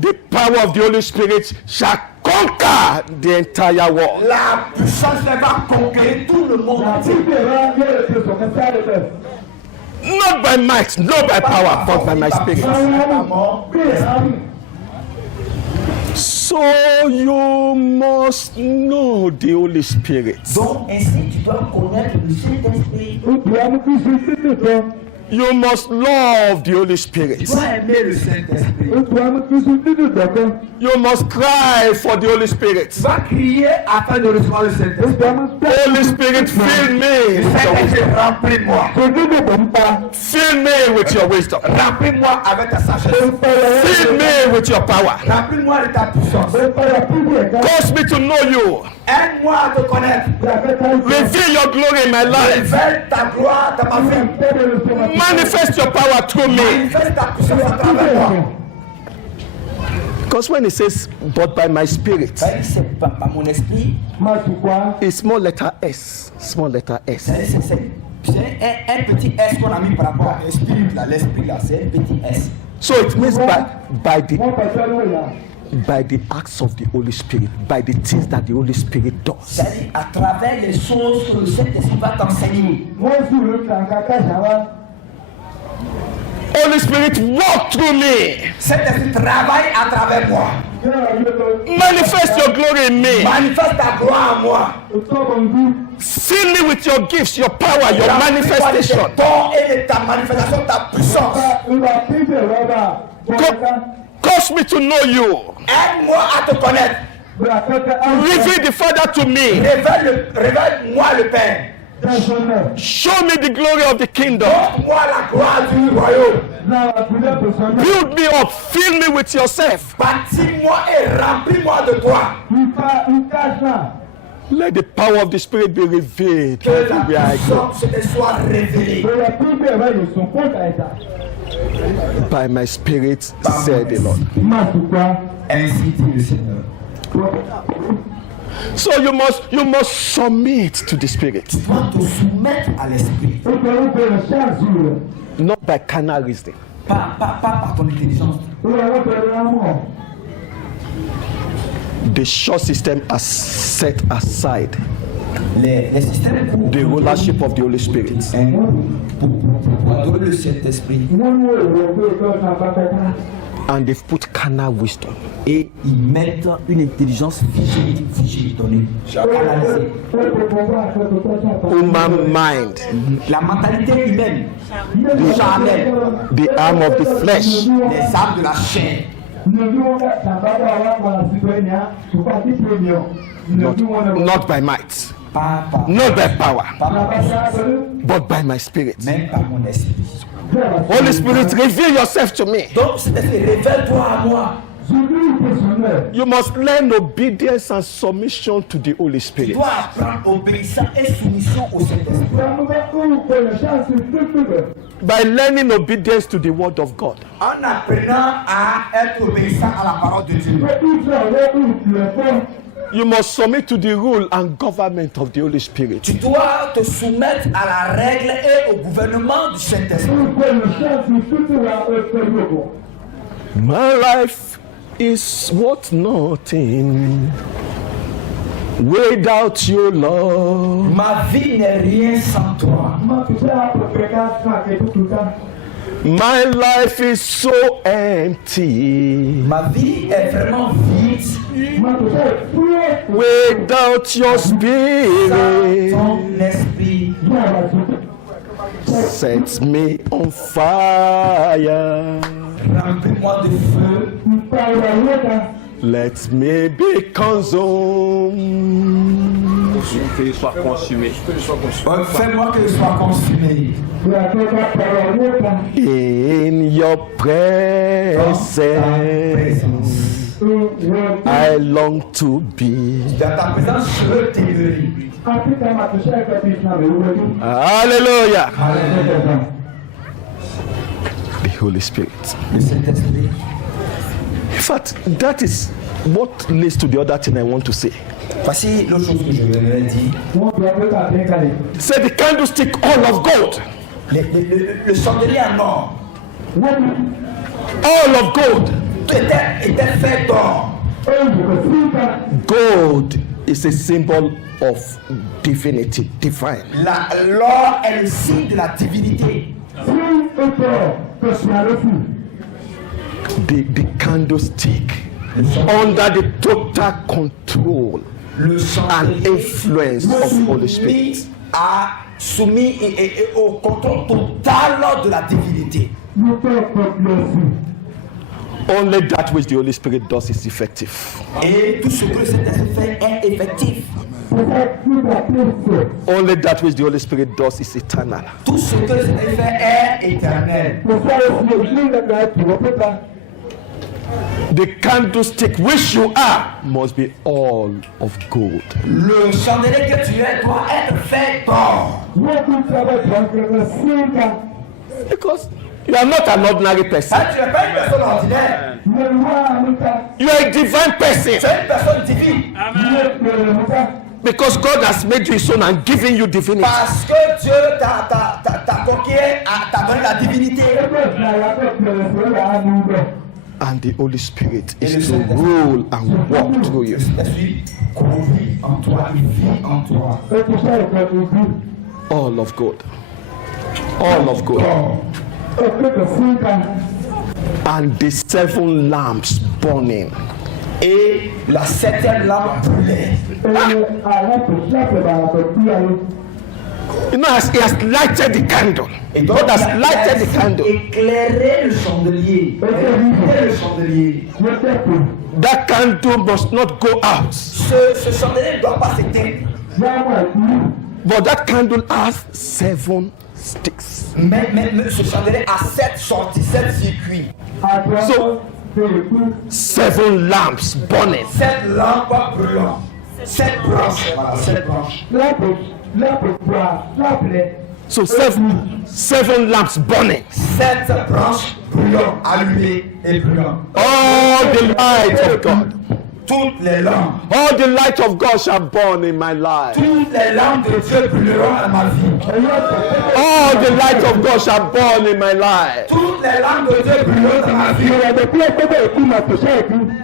The power of the Holy Spirit shall conquer the entire world. La puissance va conquérir tout le monde entier. Not by might, not by power, but by my spirit. So you must know the Holy Spirit. Donc ainsi tu dois connaître le Saint-Esprit. You must love the Holy Spirit. Tu dois aimer le Saint-Esprit. You must cry for the Holy Spirit. Tu vas crier afin de recevoir le Saint-Esprit. Holy Spirit, fill me. Saint-Esprit, remplis-moi. Fill me with your wisdom. Remplis-moi avec ta sagesse. Fill me with your power. Remplis-moi de ta puissance. Cause me to know you. Aide-moi à te connaître. Reveal your glory in my life. Révèle ta gloire dans ma vie. Manifest your power through me. Manifeste ta puissance à travers moi. Because when it says, but by my spirit, C'est par mon esprit. it's small letter S. Small letter S. C'est un petit S qu'on a mis par rapport à l'esprit là. L'esprit là, c'est un petit S. So it means by the acts of the Holy Spirit, by the things that the Holy Spirit does. C'est-à-dire à travers les choses que le Saint-Esprit va t'enseigner. Holy Spirit, walk through me. Saint-Esprit travaille à travers moi. Manifest your glory in me. Manifeste ta gloire en moi. Fill me with your gifts, your power, your manifestation. De tes dons et de ta manifestation, ta puissance. Cause me to know you. Aide-moi à te connaître. Reveal the Father to me. Révèle-moi le Père. Show me the glory of the kingdom. Montre-moi la gloire du royaume. Build me up. Fill me with yourself. Bâtis-moi et remplis-moi de toi. Let the power of the Spirit be revealed Que la everywhere I go. puissance soit révélée. By my Spirit, said the Lord. Ainsi dit le Seigneur. So you must submit to the Spirit, Tu dois te soumettre à l'esprit. not by carnal reasoning. Pas par ton intelligence. The church system has set aside Les systèmes pour the rulership of the Holy Spirit. pour adorer le Saint-Esprit. And they've put carnal wisdom. Et ils mettent une intelligence figée donnée. Human mind, La mentalité humaine, charnelle, the arm of the flesh, les armes de la chair. not by might, Pas par not by power, par ma puissance, but by my spirit. mais par mon esprit. Holy Spirit, reveal yourself to me. Donc, c'est-à-dire, révèle-toi à moi. You must learn obedience and submission to the Holy Tu Spirit. dois apprendre obéissance et soumission au Saint-Esprit. By learning obedience to the word of God. En apprenant à être obéissant à la parole de Dieu. You must submit to the rule and government of the Holy Spirit. Tu dois te soumettre à la règle et au gouvernement du Saint-Esprit. My life is worth nothing without you, Lord. Ma vie n'est rien sans toi. My life is so empty Ma vie est vraiment vide without your sans spirit. ton esprit. Set me on fire. Remplis-moi de feu. Let me be consumed Qu'il soit consumé. Fais-moi que je sois consumé. in your Dans ta presence. présence. I long to be. Dans ta présence, je veux t'aimer. Hallelujah. Alléluia. The Holy Spirit. Le Saint-Esprit. In fact, that is what leads to the other thing I want to say. Voici l'autre chose que je voulais dire. Say the candlestick all of gold. Le chandelier en or. All of gold. Tout était fait d'or. Gold is a symbol of divinity, divine. L'or est le signe de la divinité. The candlestick under the total control Le and chandelier influence of the Holy Spirit. soumis et au contrôle total de la divinité. Only that which the Holy Spirit does is effective. Et tout ce que le Saint-Esprit fait est effectif. Only that which the Holy Spirit does is eternal. Tout ce que le Saint-Esprit fait est éternel. The candlestick which you are must be all of gold. Le chandelier que tu es doit être fait d'or. Because you are not an ordinary person. Tu n'es pas une personne ordinaire. You are a divine Tu person. es une personne divine. Because God has made you his son and given you divinity. Parce que Dieu t'a conquis, t'a donné la divinité. And the Holy Spirit is to rule and walk through you. L'Esprit conduit en toi, il vit en toi. All of God. All of God. And the 7 lamps burning. Et la 7e lampe brûlait. You know, as he has lighted the candle. Et donc, God has lighted the candle. éclairé le chandelier. Éclairé le chandelier. That candle must not go out. Ce chandelier ne doit pas s'éteindre. But that candle has 7 sticks. Mais ce chandelier a 7 sorties, 7 circuits. So 7 lamps burning. 7 lampes brûlantes. 7 branches. Voilà, 7 branches. So 7 lamps burning. 7 branches brûlantes, allumées et brûlantes. All the light of God. Toutes les lampes. All the light of God shall burn in my life. Toutes les lampes de Dieu brûleront dans ma vie. All the light of God shall burn in my life. Toutes les lampes de Dieu brûleront dans ma vie.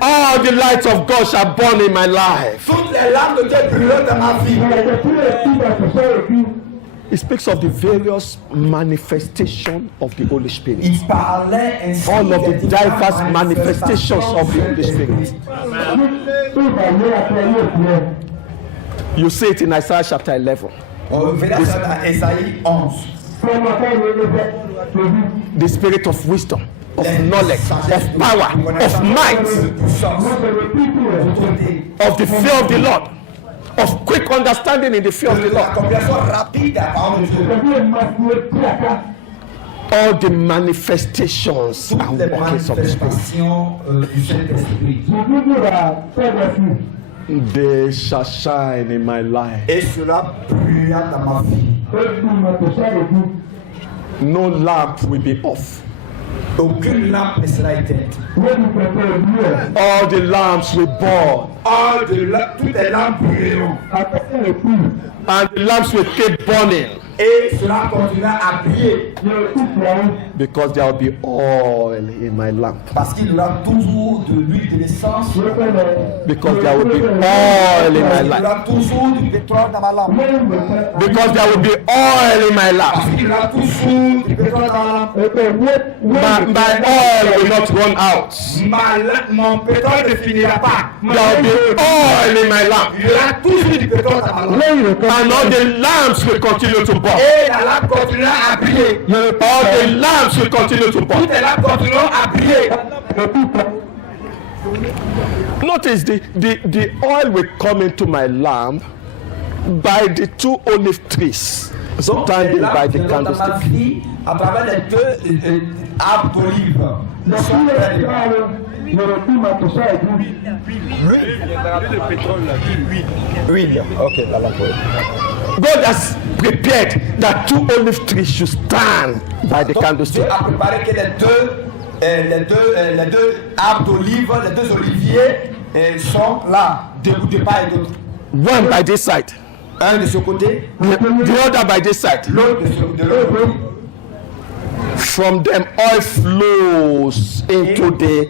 All the light of God shall burn in my life. Toutes les lampes de Dieu brûleront dans ma vie. It speaks of the various manifestations of the Holy Spirit. Il parlait ainsi All of the des diverse manifestations of the Holy Spirit. You see it in Isaiah chapter 11. On verra ça dans Ésaïe 11. The spirit of wisdom, of knowledge, of power, of might, of the fear of the Lord. of quick understanding in the fear of the de la Lord. compréhension rapide de la parole de Dieu. All the manifestations Toutes and les workings of the Spirit, manifestations du Saint-Esprit. they shall shine in my life. Et cela brilla dans ma vie. No lamp will be off. Aucune lampe ne sera éteinte. All the lamps will burn, Toutes les lampes brilleront. and the lamps will keep burning, Et cela continuera à briller. because there will be oil in my lamp. Parce qu'il y aura toujours de l'huile de l'essence. Because there will be oil in my Il y life. aura toujours du pétrole dans ma lampe. Because there will be oil in my lamp. Parce qu'il y aura toujours du pétrole dans ma lampe. My oil will not run out. Mon pétrole ne finira pas. There will be oil in my lamp. Il y aura toujours du pétrole dans ma lampe. And all the lamps will continue to burn. Et la lampe continuera à briller. All the lamps will continue to burn. Toutes les lampes continueront à briller. Notice the oil will come into my lamp by the 2 olive trees Donc, les standing by lampes the viendront dans ma candlestick. vie à travers les 2 arbres d'olive. Ils sont près de moi. Huile. Ok, la lampe. God has prepared that 2 olive trees should stand by the Donc, Dieu candlestick. a préparé que les deux arbres d'olive, les 2 oliviers sont là, debout de part et d'autre. One by this side, Un de ce côté, the other by this side. l'autre de l'autre côté. From them oil flows into the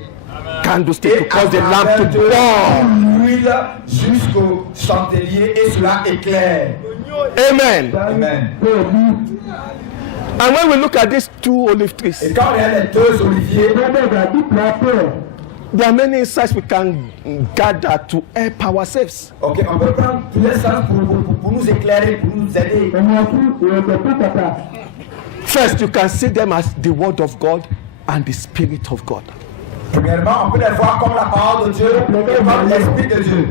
candlestick Et to cause the lamp à to travers burn. de l'huile jusqu'au chandelier et cela éclaire. Amen. Amen. And when we look at these 2 olive Et trees, quand on regarde les 2 oliviers, there are many insights we can gather to help ourselves. ok, on peut prendre tous les sens pour nous éclairer, pour nous aider. First, you can see them as the word of God and the spirit of God. Premièrement, on peut les voir comme la parole de Dieu et comme l'Esprit de Dieu.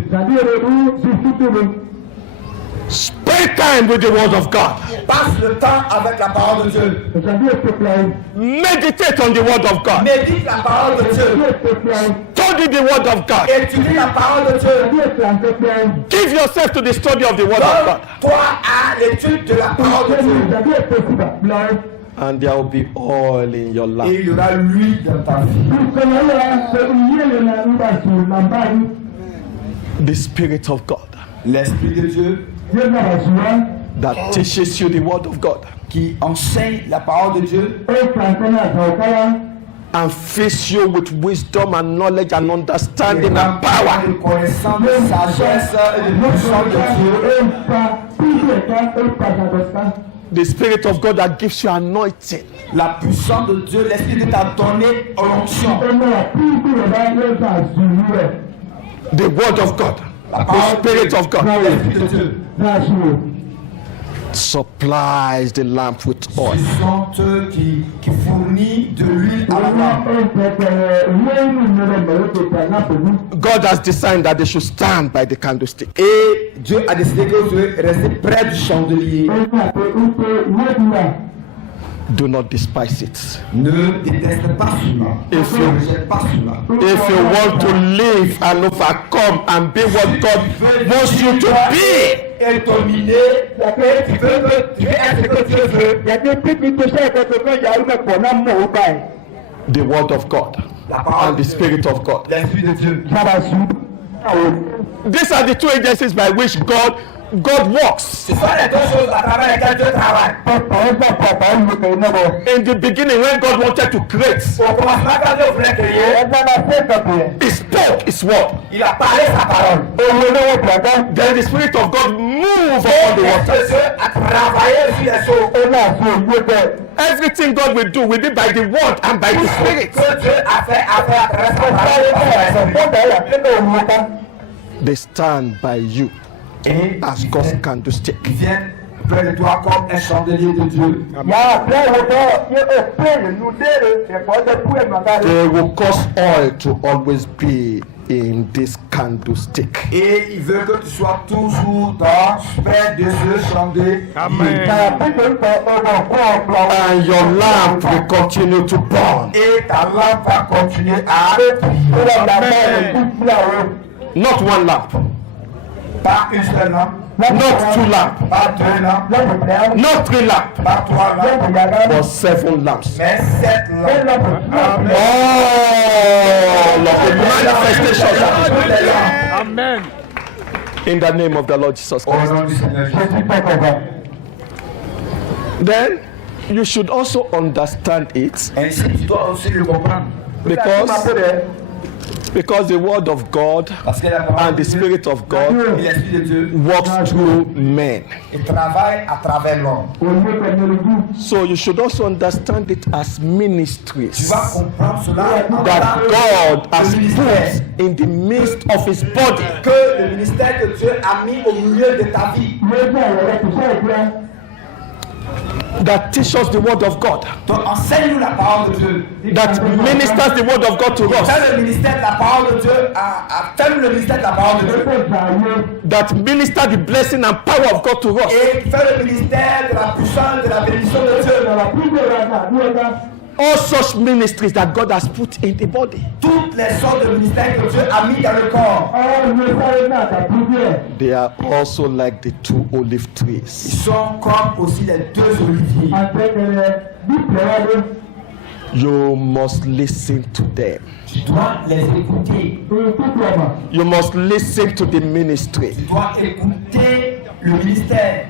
Spend time with the word of God. Passe le temps avec la parole de Dieu. Meditate on the word of God. Médite la parole de Dieu. Study the word of God. Étudie la parole de Dieu. Give yourself to the study of the word of God. Donne-toi à l'étude de la parole de Dieu. And there will be oil in your Et life. il y aura l'huile dans ta vie. The spirit of God L'Esprit de Dieu that teaches you the word of God qui enseigne la parole de Dieu and fills you with wisdom and knowledge and understanding and de power. connaissance, de sagesse et de puissance de Dieu. The spirit of God that gives you anointing. La puissance de Dieu, l'Esprit de Dieu t'a donné l'onction. The word of God. The spirit of God L'Esprit de Dieu. supplies the lamp with oil. Ce sont eux qui fournissent de l'huile à la lampe. God has designed that they should stand by the candlestick. Et Dieu a décidé que vous devez rester près du chandelier. Do not despise it. Ne déteste pas cela. If you- Ne rejette pas cela. If you want to live and overcome and be what God wants you to be, Et dominer, et tu veux être ce que Dieu veut. the word of God La parole and the spirit of God. l'Esprit de Dieu. These are the 2 agencies by which God works. Ce sont les 2 choses à travers lesquelles Dieu travaille. In the beginning, when God wanted to create, Au commencement, quand Dieu voulait créer, He spoke His word. il a parlé sa parole. Then the spirit of God moved upon the Et waters. Dieu a travaillé sur les eaux. Everything God will do will be by the word and by the spirit. Que Dieu a fait à travers sa parole. They stand by you Et as God's candlestick. ils viennent près de toi comme un chandelier de Dieu. They will cause oil to always be in this candlestick. Et il veut que tu sois toujours près de ce chandelier. Amen. And your lamp will continue to burn. Et ta lampe va continuer à briller. Not one lamp, Pas une seule lampe, not two lamps, pas deux lampes, not three lamps, pas trois lampes, but 7 lamps. mais 7 lampes. All of the manifestations Amen. in the name of the Lord Jesus Au Christ. nom du Seigneur Jésus. Then you should also understand it Ainsi, tu dois aussi le comprendre. because the word of God Parce que la parole and de the Dieu spirit of God et l'Esprit de Dieu works through men. il travaille à travers l'homme. So you should also understand it as Tu ministries vas comprendre cela en that tant God que has le ministère put in the midst of his body. que le ministère que Dieu a mis au milieu de ta vie. That teaches the word of God, Donc enseigne-nous la parole de Dieu. that ministers the word of God to us, Fais le ministère de la parole de Dieu, fais le ministère de la parole de Dieu. that minister the blessing and power of God to us. Et fais le ministère de la puissance, de la bénédiction de Dieu. All such ministries that God has put in the body. Toutes les sortes de ministères que Dieu a mis dans le corps. They are also like the 2 olive Ils trees. sont comme aussi les 2 oliviers. You must listen to them. Tu dois les écouter. You must listen to the ministry. Tu dois écouter le ministère.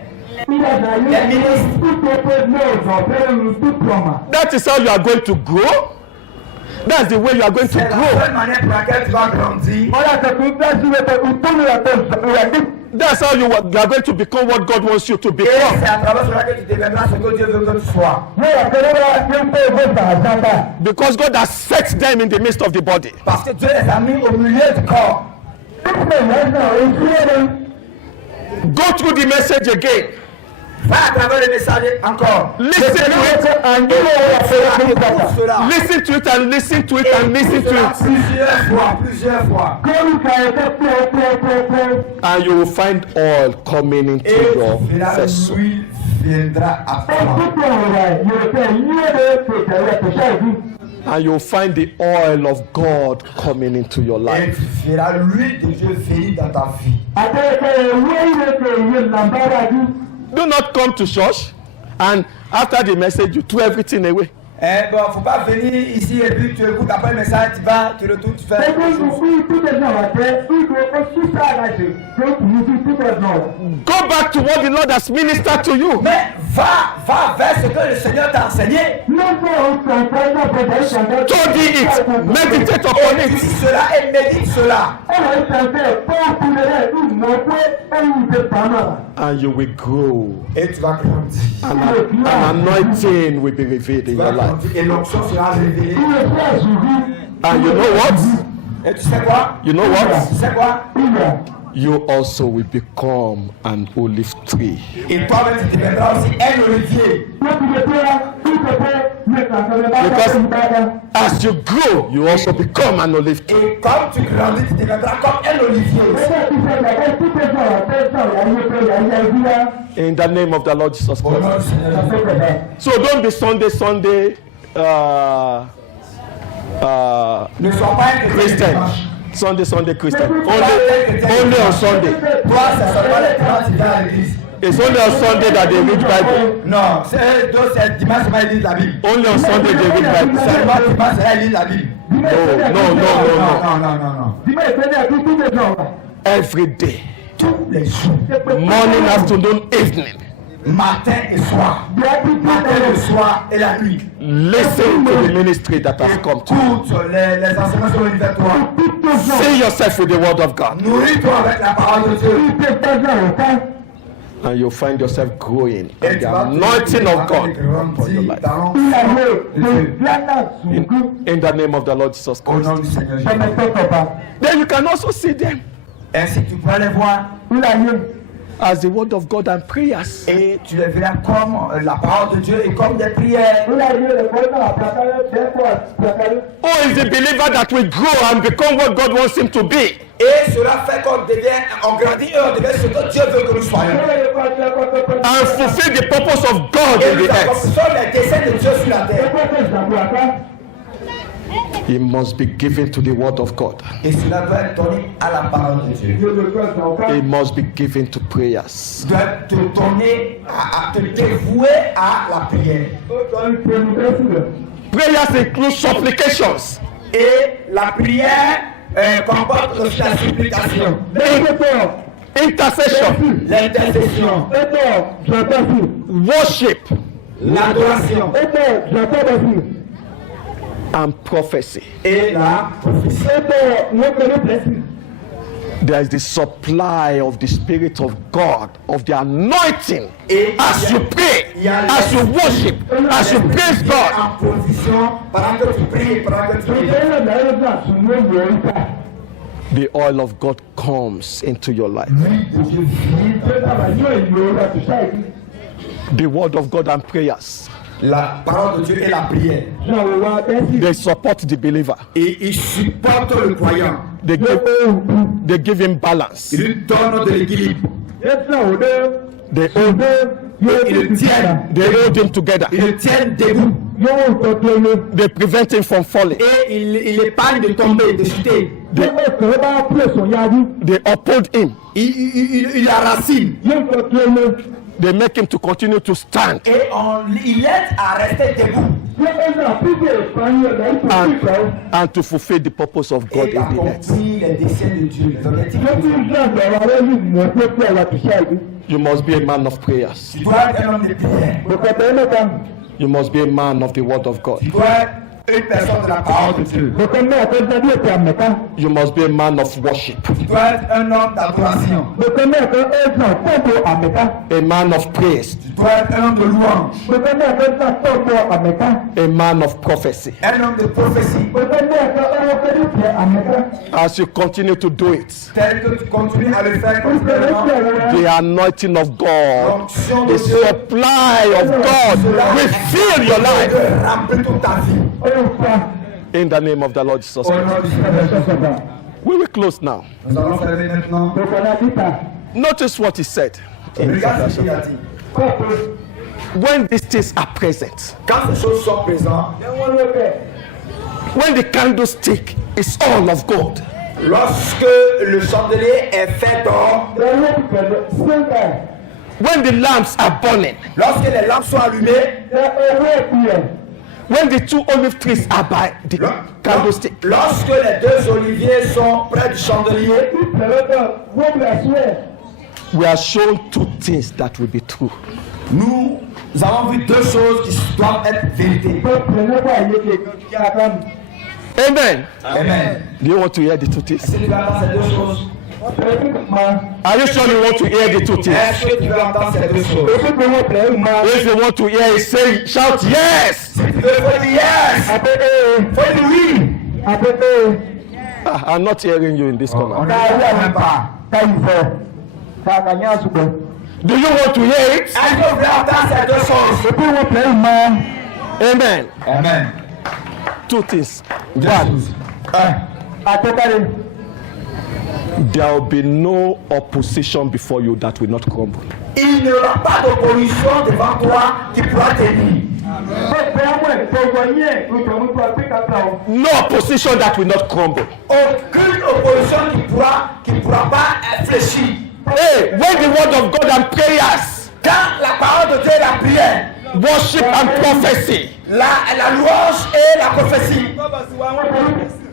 That is how you are going to grow. That's the way you are going to C'est la grow. seule manière pour laquelle tu vas grandir. That's how you are going to become what God wants you to Et become. c'est à travers cela que tu deviendras ce que Dieu veut que tu sois. Because God has set them in the midst of the body. Parce que Dieu les a mis au milieu du corps. Go through the message again. Va à travers le message encore. Listen to it. Écoute cela. Listen to it and listen to it and listen to Cela it. plusieurs fois. And you will find oil coming into Et your tu verras vessel. l'huile viendra à toi. And you will find the oil of God coming into your Et life. tu verras l'huile de Dieu venir dans ta vie. Do not come to church and after the message you throw everything away. Eh bon, faut pas venir ici et puis tu écoutes après le message, tu vas, tu retournes, tu fais quelque chose. Go back to what the Lord has ministered to you. Mais va vers ce que le Seigneur t'a enseigné. Study it. Meditate upon Étudie it. cela et médite cela. And you will grow. Et tu vas grandir. An anointing will be revealed in Tu your vas life. grandir et l'onction sera révélée. And you know what? Et tu sais quoi? You know what? Tu sais quoi? You also will become an olive tree. Et toi-même tu deviendras aussi un olivier. Because as you grow, you also become an olive tree. Et comme tu grandis, tu deviendras comme un olivier. In the name of the Lord Jesus Au nom Christ. du Seigneur Jésus. So don't be Sunday, Ne sois pas un chrétien Christian. dimanche. Sunday Christian. Only on Sunday. Toi, c'est seulement les dimanches que tu vas à l'église. It's only on Sunday that they read Bible. Non, c'est dimanche que tu vas lire la Bible. Only on Sunday they read Bible. Seulement dimanche, tu vas lire la Bible. No. Every day, Tous les jours, morning, afternoon, evening. matin et soir. Matin et soir et la nuit. Listen to the ministry that has come to you. Écoute les enseignements sur le vers toi. Fill yourself with the word of God. Nourris-toi avec la parole de Dieu. And you'll find yourself growing Et in tu the vas anointing of God upon your grandir life. dans l'onction de Dieu. In the name of the Lord Jesus Au Christ. nom du Seigneur Jésus. Then you can also see them. Ainsi tu pourras les voir. as the word of God and prayers. Et tu les verras comme la parole de Dieu et comme des prières. Who is the believer that will grow and become what God wants him to be? Et cela fait qu'on grandit et on devient ce que Dieu veut que nous soyons. And fulfill the purpose of God Et in nous the earth. accomplissons les desseins de Dieu sur la terre. He must be given to the word of God. Et cela doit être donné à la parole de Dieu. He must be given to prayers. Tu dois te donner, à te dévouer à la prière. Prayers include supplications, Et la prière comporte aussi la supplication, intercession, l'intercession, worship, l'adoration and prophecy. et la prophétie. There is the supply of the Spirit of God, of the anointing, Et as you pray, as you worship, as you praise God. En position, pendant que tu pries, pendant que tu pries. The oil of God comes into your life. The word of God and prayers, La parole de Dieu et la prière. they support the believer. Et il supporte le croyant. They give him balance. Il lui donne de l'équilibre. They hold, Il le tient. they hold him together. Il le tient debout. They prevent him from falling. Et il épargne de tomber, de chuter. They uphold him. Il enracine. They make him to continue to stand Et il l'aide à rester debout. and to fulfill the purpose of God Et in the earth. accomplir les desseins de Dieu. Les objectifs de Dieu. You must be a man of prayers. Tu dois être un homme de prière. You must be a man of the word of God. Tu dois être une personne de la parole de Dieu. You must be a man of worship, Tu dois être un homme d'adoration. a man of praise, Tu dois être un homme de louange. a man of prophecy. Un homme de prophétie. As you continue to do it, Tel que tu continues à le faire continuellement. the anointing of God, L'onction the de Dieu supply of God will fill your life remplit toute ta vie. in the name of the Lord Jesus Au Christ. nom du Seigneur Jésus. We will close now. Nous allons fermer maintenant. Notice what he said. Regarde ce qu'il a dit. When these things are present, Quand ces choses sont présentes, when the candlestick is all of gold, lorsque le chandelier est fait d'or, when the lamps are burning, lorsque les lampes sont allumées, when the two olive trees are by the candlestick, lorsque les deux oliviers sont près du chandelier, we are shown two things that will be true. nous avons vu deux choses qui doivent être vérité. Amen. Amen. Do you want to hear the two things? Est-ce que tu veux entendre ces deux choses? Are you sure you want to hear the two things? Est-ce que tu veux entendre ces deux choses? If you want to hear it, say, shout yes. Tu veux dire yes? Faut dire oui. I'm not hearing you in this On corner. n'arrive même pas. Do you want to hear it? Est-ce que vous voulez entendre ces deux choses? Amen. Amen. Two things. Deux One, choses. there will be no opposition before you that will not crumble. Il n'y aura pas d'opposition devant toi qui pourra tenir. No opposition that will not crumble. Aucune opposition qui pourra pas fléchir. Hey, when the word of God and prayers, Quand la parole de Dieu est la prière, worship and prophecy, la louange et la prophétie,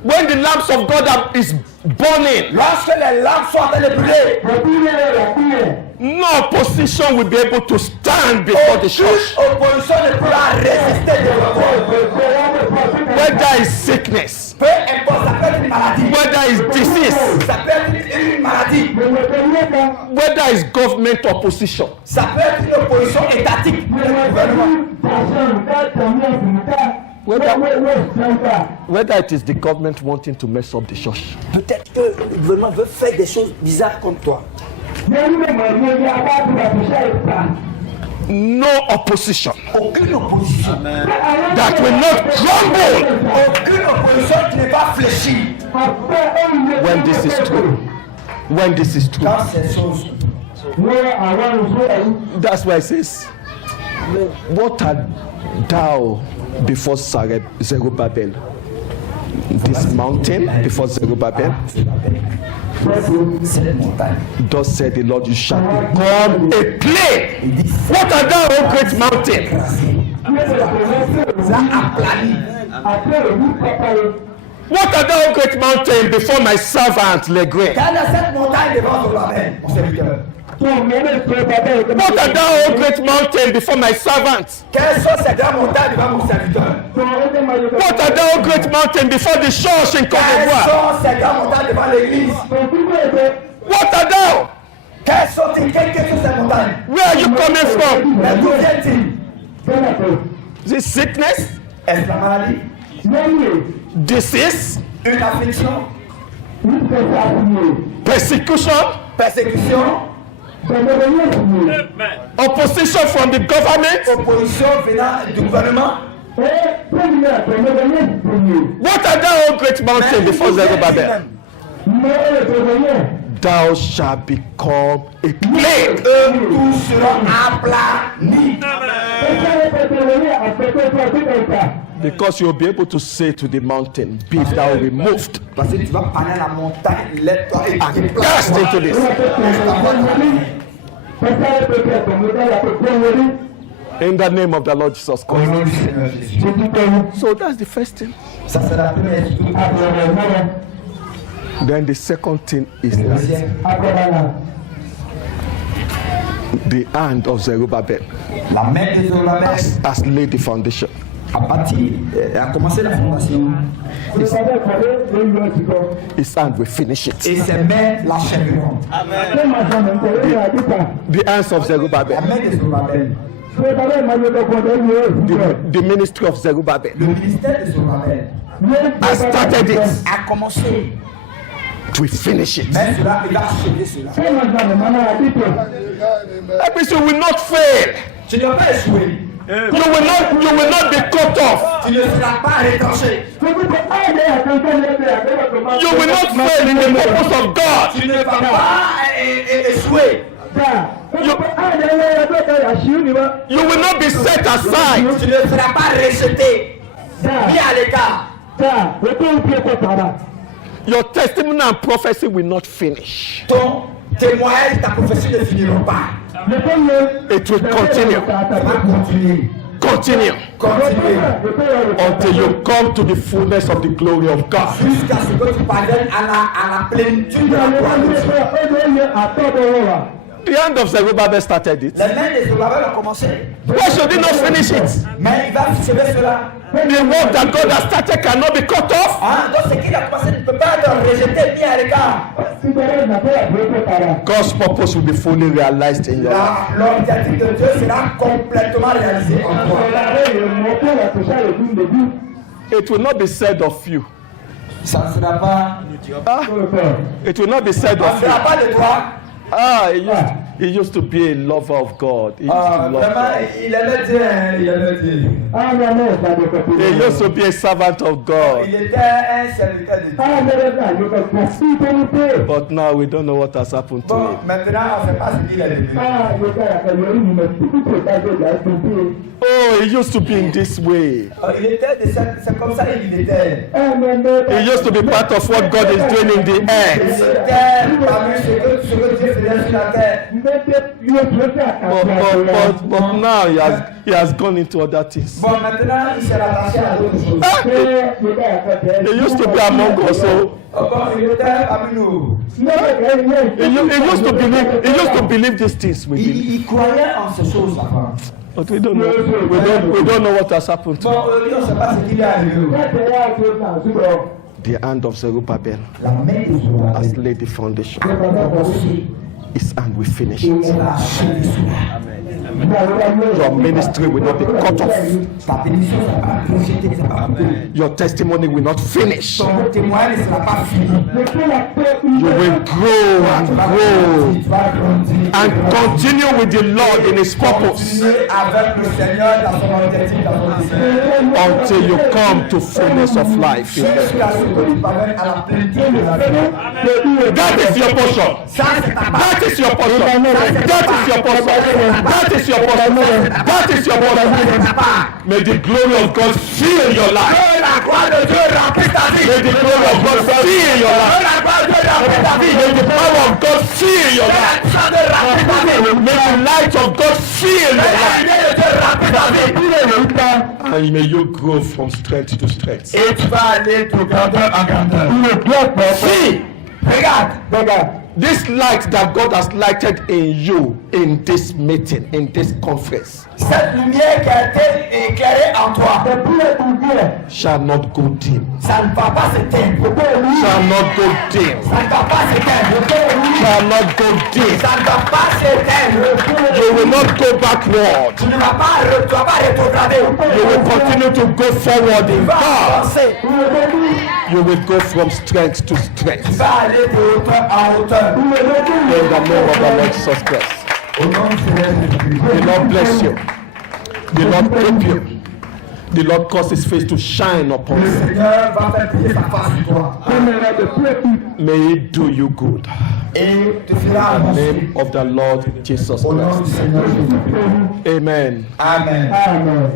when the lamps of God is burning, lorsque les lampes sont en train de brûler, no opposition will be able to stand before the church. aucune opposition ne pourra résister devant toi. Whether it's sickness, Peu importe, ça peut être une maladie, whether it's disease, ça peut être une maladie, whether it's government opposition, ça peut être une opposition étatique. whether it is the government wanting to mess up the church, Peut-être que le gouvernement veut faire des choses bizarres contre toi. No opposition Aucune opposition. that will not crumble Aucune opposition qui n'est pas fléchie. when this is true. When this is true. Quand ces choses. That's why it says, what art thou before Zerubbabel? This mountain before Zerubbabel? Cette montagne. Thus said the Lord, you shall become a plain. What art thou, O great mountain? Ça aplani. What art thou, O great mountain, before my servant Legré? Quand dans cette montagne devant Zerubbabel, mon serviteur. What art thou, O great mountain, before my servant? Quelles sont ces grandes montagnes devant mon serviteur? What art thou, O great mountain, before the church in Côte Quelles d'Ivoire? sont ces grandes montagnes devant l'église? What art thou? Quelles sont-ils? Quelles sont ces montagnes? Where are you coming from? Mais d'où viennent-ils? This sickness? Est-ce la maladie? Disease? Une affliction? Persecution? Persécution? Opposition from the government? Opposition venant du gouvernement? What art thou, O great mountain, before Zerubbabel? Thou shalt become a plain. Eux tous seront aplanis. Because you'll be able to say to the mountain, be thou removed Parce que tu vas parler à la montagne, lève-toi et and cast into this. In the name of the Lord Jesus Au Christ. nom du Seigneur Jésus. So that's the first thing. Ça c'est la première chose. Then the second thing is that Deuxième, the hand of Zerubbabel la main de Zerubbabel has laid the foundation. a bâti, a commencé la fondation. His hand will finish it. Et ses mains l'achèveront. The hands of La Zerubbabel, main de Zerubbabel, the ministry of Zerubbabel le ministère de Zerubbabel has started it. a commencé. To finish it. Mais cela, il va achever cela. That means you will not fail. Tu ne vas pas échouer. You will not be cut off. Tu ne seras pas retranché. You will not fail in the purpose of God. Tu ne vas pas échouer. You will not be set aside. Tu ne seras pas rejeté. Mis à l'écart. Your testimony and prophecy will not finish. Ton témoignage, ta prophétie ne finiront pas. It will continue. Ça va continuer. Continue Continuer. until you come to the fullness of the glory of God. Jusqu'à ce que tu parviennes à la plénitude de la gloire de Dieu. The hand of Zerubbabel started it. Les mains de Zerubbabel ont commencé. Why should he not finish it? Mais il va achever cela. The work that God has started cannot be cut off. Hein? Donc ce qu'il a commencé ne peut pas être rejeté, mis à l'écart. God's purpose will be fully realized in your life. L'objectif de Dieu sera complètement réalisé en toi. It will not be said of you. Ça ne sera pas. It will not be said Ça ne of you. sera pas de toi. He used to be a lover of God. He used to love Vraiment, God. il aimait Dieu. Il aimait Dieu. He used to be a servant of God. Il était un serviteur de Dieu. But now we don't know what has happened to Bon, him. maintenant, on ne sait pas ce qu'il est devenu. Oh, he used to be in this way. Il était de c'est comme ça qu'il était. He used to be part of what God is doing in the Il earth. était parmi ce que Dieu faisait sur la terre. But now he has gone into other things. Bon, maintenant, il s'est rattaché à d'autres choses. He used to be among us. So Bon, il était parmi nous. he used to believe these things we believe. Il croyait en ces choses avant. But we don't know. We don't know what has happened to Bon, him. aujourd'hui, on ne sait pas ce qu'il est arrivé. The hand of Zerubbabel La main de Zerubbabel has laid the foundation. a commencé. His hand will finish it. Il a achevé cela. Your ministry will not be cut off. Ta bénédiction ne sera pas rejetée, ne sera pas coupée. Your testimony will not finish. Ton témoignage ne sera pas fini. You will grow and grow Tu vas continuer. and continue with the Lord in His purpose Continuer avec le Seigneur dans son objectif, dans son dessein. until you come to fullness of life. Jusqu'à ce que tu parviennes à la plénitude de la vie. That is your portion. Ça, c'est ta part. That is your portion. That is your portion. That is your portion. That is your portion. May the glory of God fill your life. Que la gloire de Dieu remplisse ta vie. May the glory of God fill your Que life. la gloire de Dieu remplisse ta vie. May the power of God fill your Que la life. puissance de Dieu remplisse ta vie. May the light of God fill Que your la life. lumière de Dieu remplisse ta vie. And may you grow from strength to strength. Et tu vas aller de grandeur en grandeur. See, Regarde. this light that God has lighted in you in this meeting, in this conference, Cette lumière qui a été éclairée en toi shall not go dim. ça ne va pas s'éteindre. Shall not go dim. Ça ne va pas s'éteindre. Shall not go dim. Ça ne va pas s'éteindre. You will not go backward. Tu ne vas pas rétrograder. You will continue to go forward in Tu vas God. avancer. You will go from strength to Tu strength. vas aller de hauteur en hauteur. In the name of the Lord Jesus Christ. Au nom du Seigneur Jésus-Christ. The Lord bless you. The Lord keep you. The Lord cause His face to shine upon Le you. Seigneur va faire briller sa face sur toi. May He do you good. Et te fera In the avancer. name of the Lord Jesus Au nom du Christ. Seigneur Jésus-Christ. Amen. Amen.